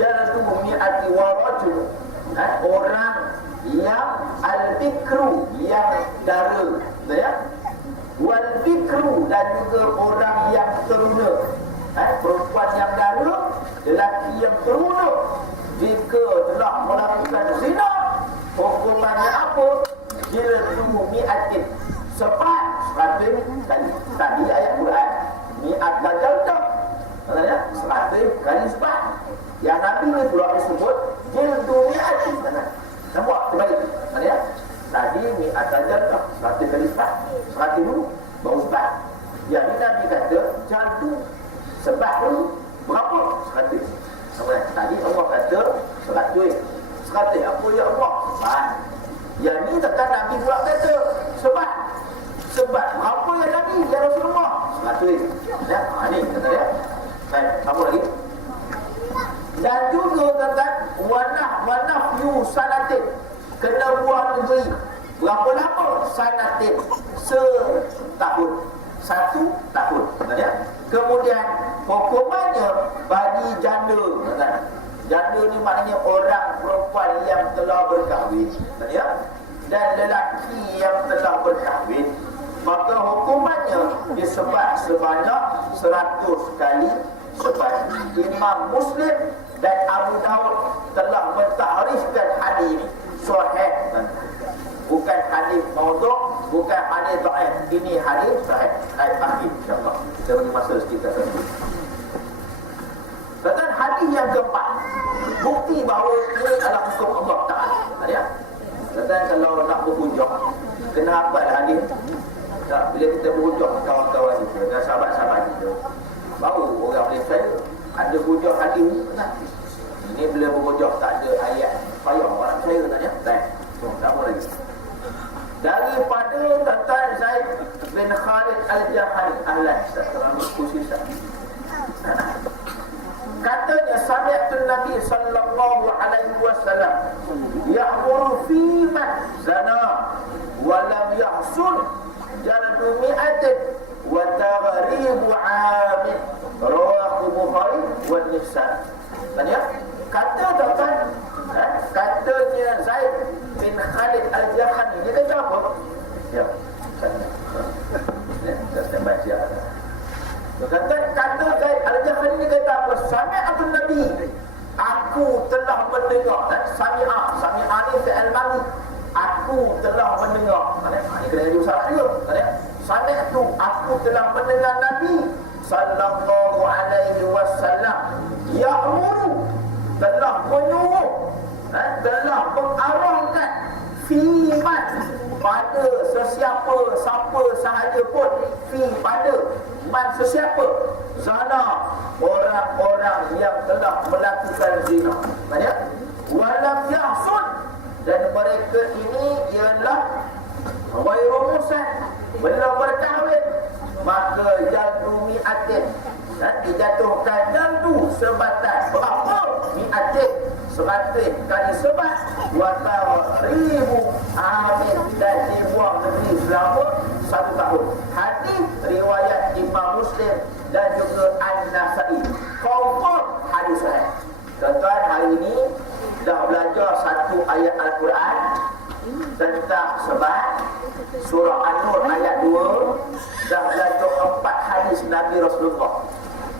jaladu mi'ati wa rajul. Orang yang al-bikru yang dara, ya, wal-bikru dan juga orang yang teruna. Perempuan yang dara, lelaki yang teruna, jika telah melakukan zina, hukumannya apa? Jildu mi'atin, sebat 100 kali. Tadi ayat Quran mi'at jaldah, katanya 100 kali sebat. Yang Nabi ni pula disebut jildu mi'atin. Nampak terbalik, katanya tadi mi'at jaldah 100 kali sebat, 100 dulu baru sebat. Yang ni Nabi kata jaldu, sebat dulu berapa? 100. Tadi Allah kata 100. 100 apa ya Allah? Sebat. Yang ni takkan Nabi pula kata sebat. Sebat berapa ya Nabi? Ya Rasulullah 100. Ya, ni kata dia. Baik, apa lagi? Dan juga tentang wanaf yu sanatin, kena buah negeri. Berapa lama? Sanatin, setahun. 1 tahun. Katanya. Kemudian hukumannya bagi janda. Katanya. Janda ni maknanya orang perempuan yang telah berkahwin. Katanya. Dan lelaki yang telah berkahwin, maka hukumannya disebat sebanyak 100 kali sebat. Imam Muslim dan Abu Daud telah mentakrifkan hadis ini. Sahih. Bukan hadis maudhu', bukan hadis dhaif. Ini hadis sahih. Sahih insya-Allah. Kita bagi masa sedikit lagi. Dan hadis yang keempat, bukti bahawa ini adalah hukum Allah Taala. Ya. Dan kalau nak berhujah, kena hafal hadis. Tak, bila kita berhujah kawan-kawan kita dan sahabat-sahabat kita, baru orang boleh percaya ada hujah hadis ni benar. Ini bila berhujah tak ada ayat, payah orang percaya tanya. Baik. Tak apa lagi. Daripada tentang Zaid bin Khalid al-Jahani ahlan selalu khususnya. Katanya sami'tu Nabi sallallahu alaihi wasallam ya'muru fi man zana wa lam yahsun jaldu mi'atin wa taghribu 'amin rawahu Bukhari wa Nisa'i. Tanya kata tuan, katanya Zaid bin Khalid al-Jahani, dia kata apa? Ya, saya baca. Kata Zaid al-Jahani ni kata apa? Sami'atu Nabi, aku telah mendengar. Sami'a ni fi'il madhi. Aku telah mendengar. Ini kena jadi usaha juga. Sami'atu, aku telah mendengar Nabi sallallahu alaihi wasallam ya'muru, telah menyuruh, telah mengarahkan fiman, pada sesiapa, siapa sahaja pun, fi pada man sesiapa, zana, orang-orang yang telah melakukan zina. Banyak walam yahsun, dan mereka ini ialah ghairu musan, belum berkahwin, maka jadu mi'atin, dan dijatuhkan jadu sebatas berapa? Mi'atin, 100 kali sebat, wa ta'ribu Amir dan dibuang negeri selama 1 tahun. Hadis riwayat Imam Muslim dan juga An-Nasa'i. Confirm hadis sahih. Tuan-tuan, hari ini dah belajar satu ayat Al-Quran tentang sebat, surah An-Nur ayat 2, dah belajar 4 hadis Nabi Rasulullah.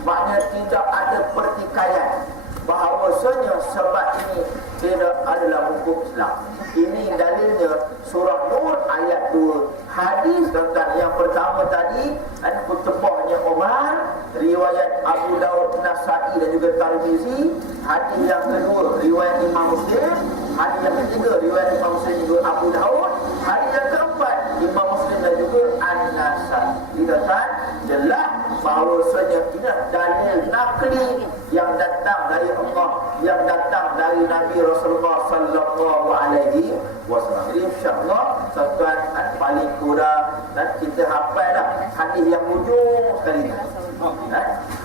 Maknanya tidak ada pertikaian bahawasanya sebat ini tidak adalah hukum Islam. Ini dalilnya surah Nur ayat 2. Hadis tentang yang pertama tadi Kutubahnya Umar, riwayat Abu Daud, Nasa'i dan juga Tirmizi. Hadis yang kedua riwayat Imam Muslim. Hadis yang ketiga riwayat Imam Muslim juga Abu Daud. Hadis yang keempat Imam Muslim dan juga An-Nasa'i. Dikatakan jelas bahawasanya ini dalil nakli yang datang dari Allah, yang datang dari Nabi Rasulullah sallallahu alaihi wasallam. Jadi insya-Allah tuan-tuan paling kurang dan kita hafal dah hadis yang hujung sekali ni.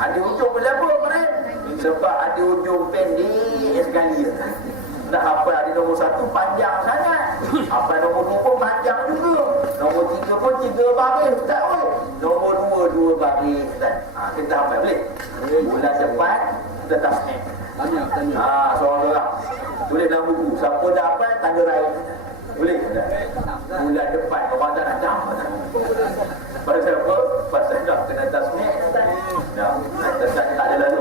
Hadis hujung berapa kemarin? Sebab ada hujung pendek sekali. Dah hafal hadis nombor 1 panjang sangat. Hafal nombor 2 pun panjang juga. Nombor 3 pun 3 baris ustaz oi. Nombor 2 baris ustaz. Kita hafal boleh. Bulan depan kita tasnif. Tanya. Seorang-seorang tulis dalam buku. Siapa dah hafal tanda raih. Boleh tak? Bulan depan orang tak nak jam. Pasal apa? Pasal dah kena tasnif. Dah, tak ada lalu.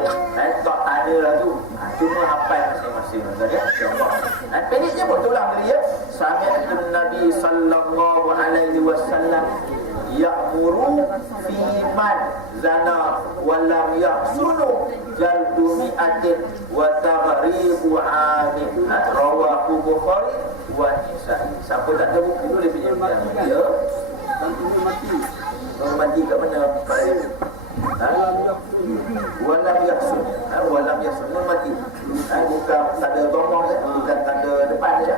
Tak ada lalu. Cuma hafal masing-masing. Pendeknya pun tulang dia ya. Sami'atun Nabi sallallahu alaihi wasallam ya'muru fi man zana wa lam yahsunu jaldu mi'atin wa taghribu 'amin. Rawahu Bukhari wa Nasa'i. Siapa tak ada buku boleh pinjam dia. Tentu mati. Orang mati kat mana? Walam yaksun. Walam yaksun mati. Bukan tanda tomong ya, bukan tanda depan ya.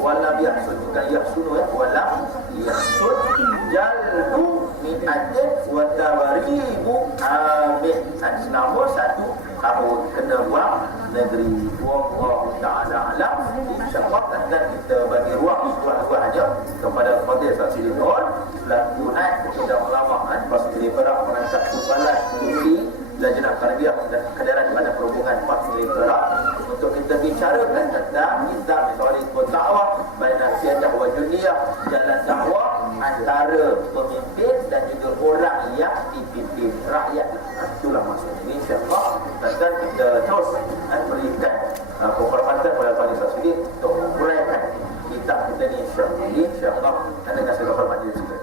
Walam yaksun, bukan yaksun ya. Walam yaksun jaldu mi'atin wa tawaribu amin. Selama 1 tahun kena buang negeri. Wallahu ta'ala alam. InsyaAllah dan kita bagi ruang sekurang-kurang aja kepada Fadil Saksi Lidon selaku naik kepada ulama Pasir Perak mengangkat kumpulan kursi Lajnah Tarbiyah dan Kadaran pada Perhubungan Pasir Perak untuk kita bicarakan tentang kitab Tariqut Dakwah baina Siyadah wa Juniyah, jalan dakwah antara pemimpin dan juga orang yang dipimpin rakyat. Itulah maksud ini insya-Allah. Dan kita terus berikan penghormatan pada Fadil Saksi untuk menguraikan kitab kita ni insya-Allah. Dengan segala hormat juga.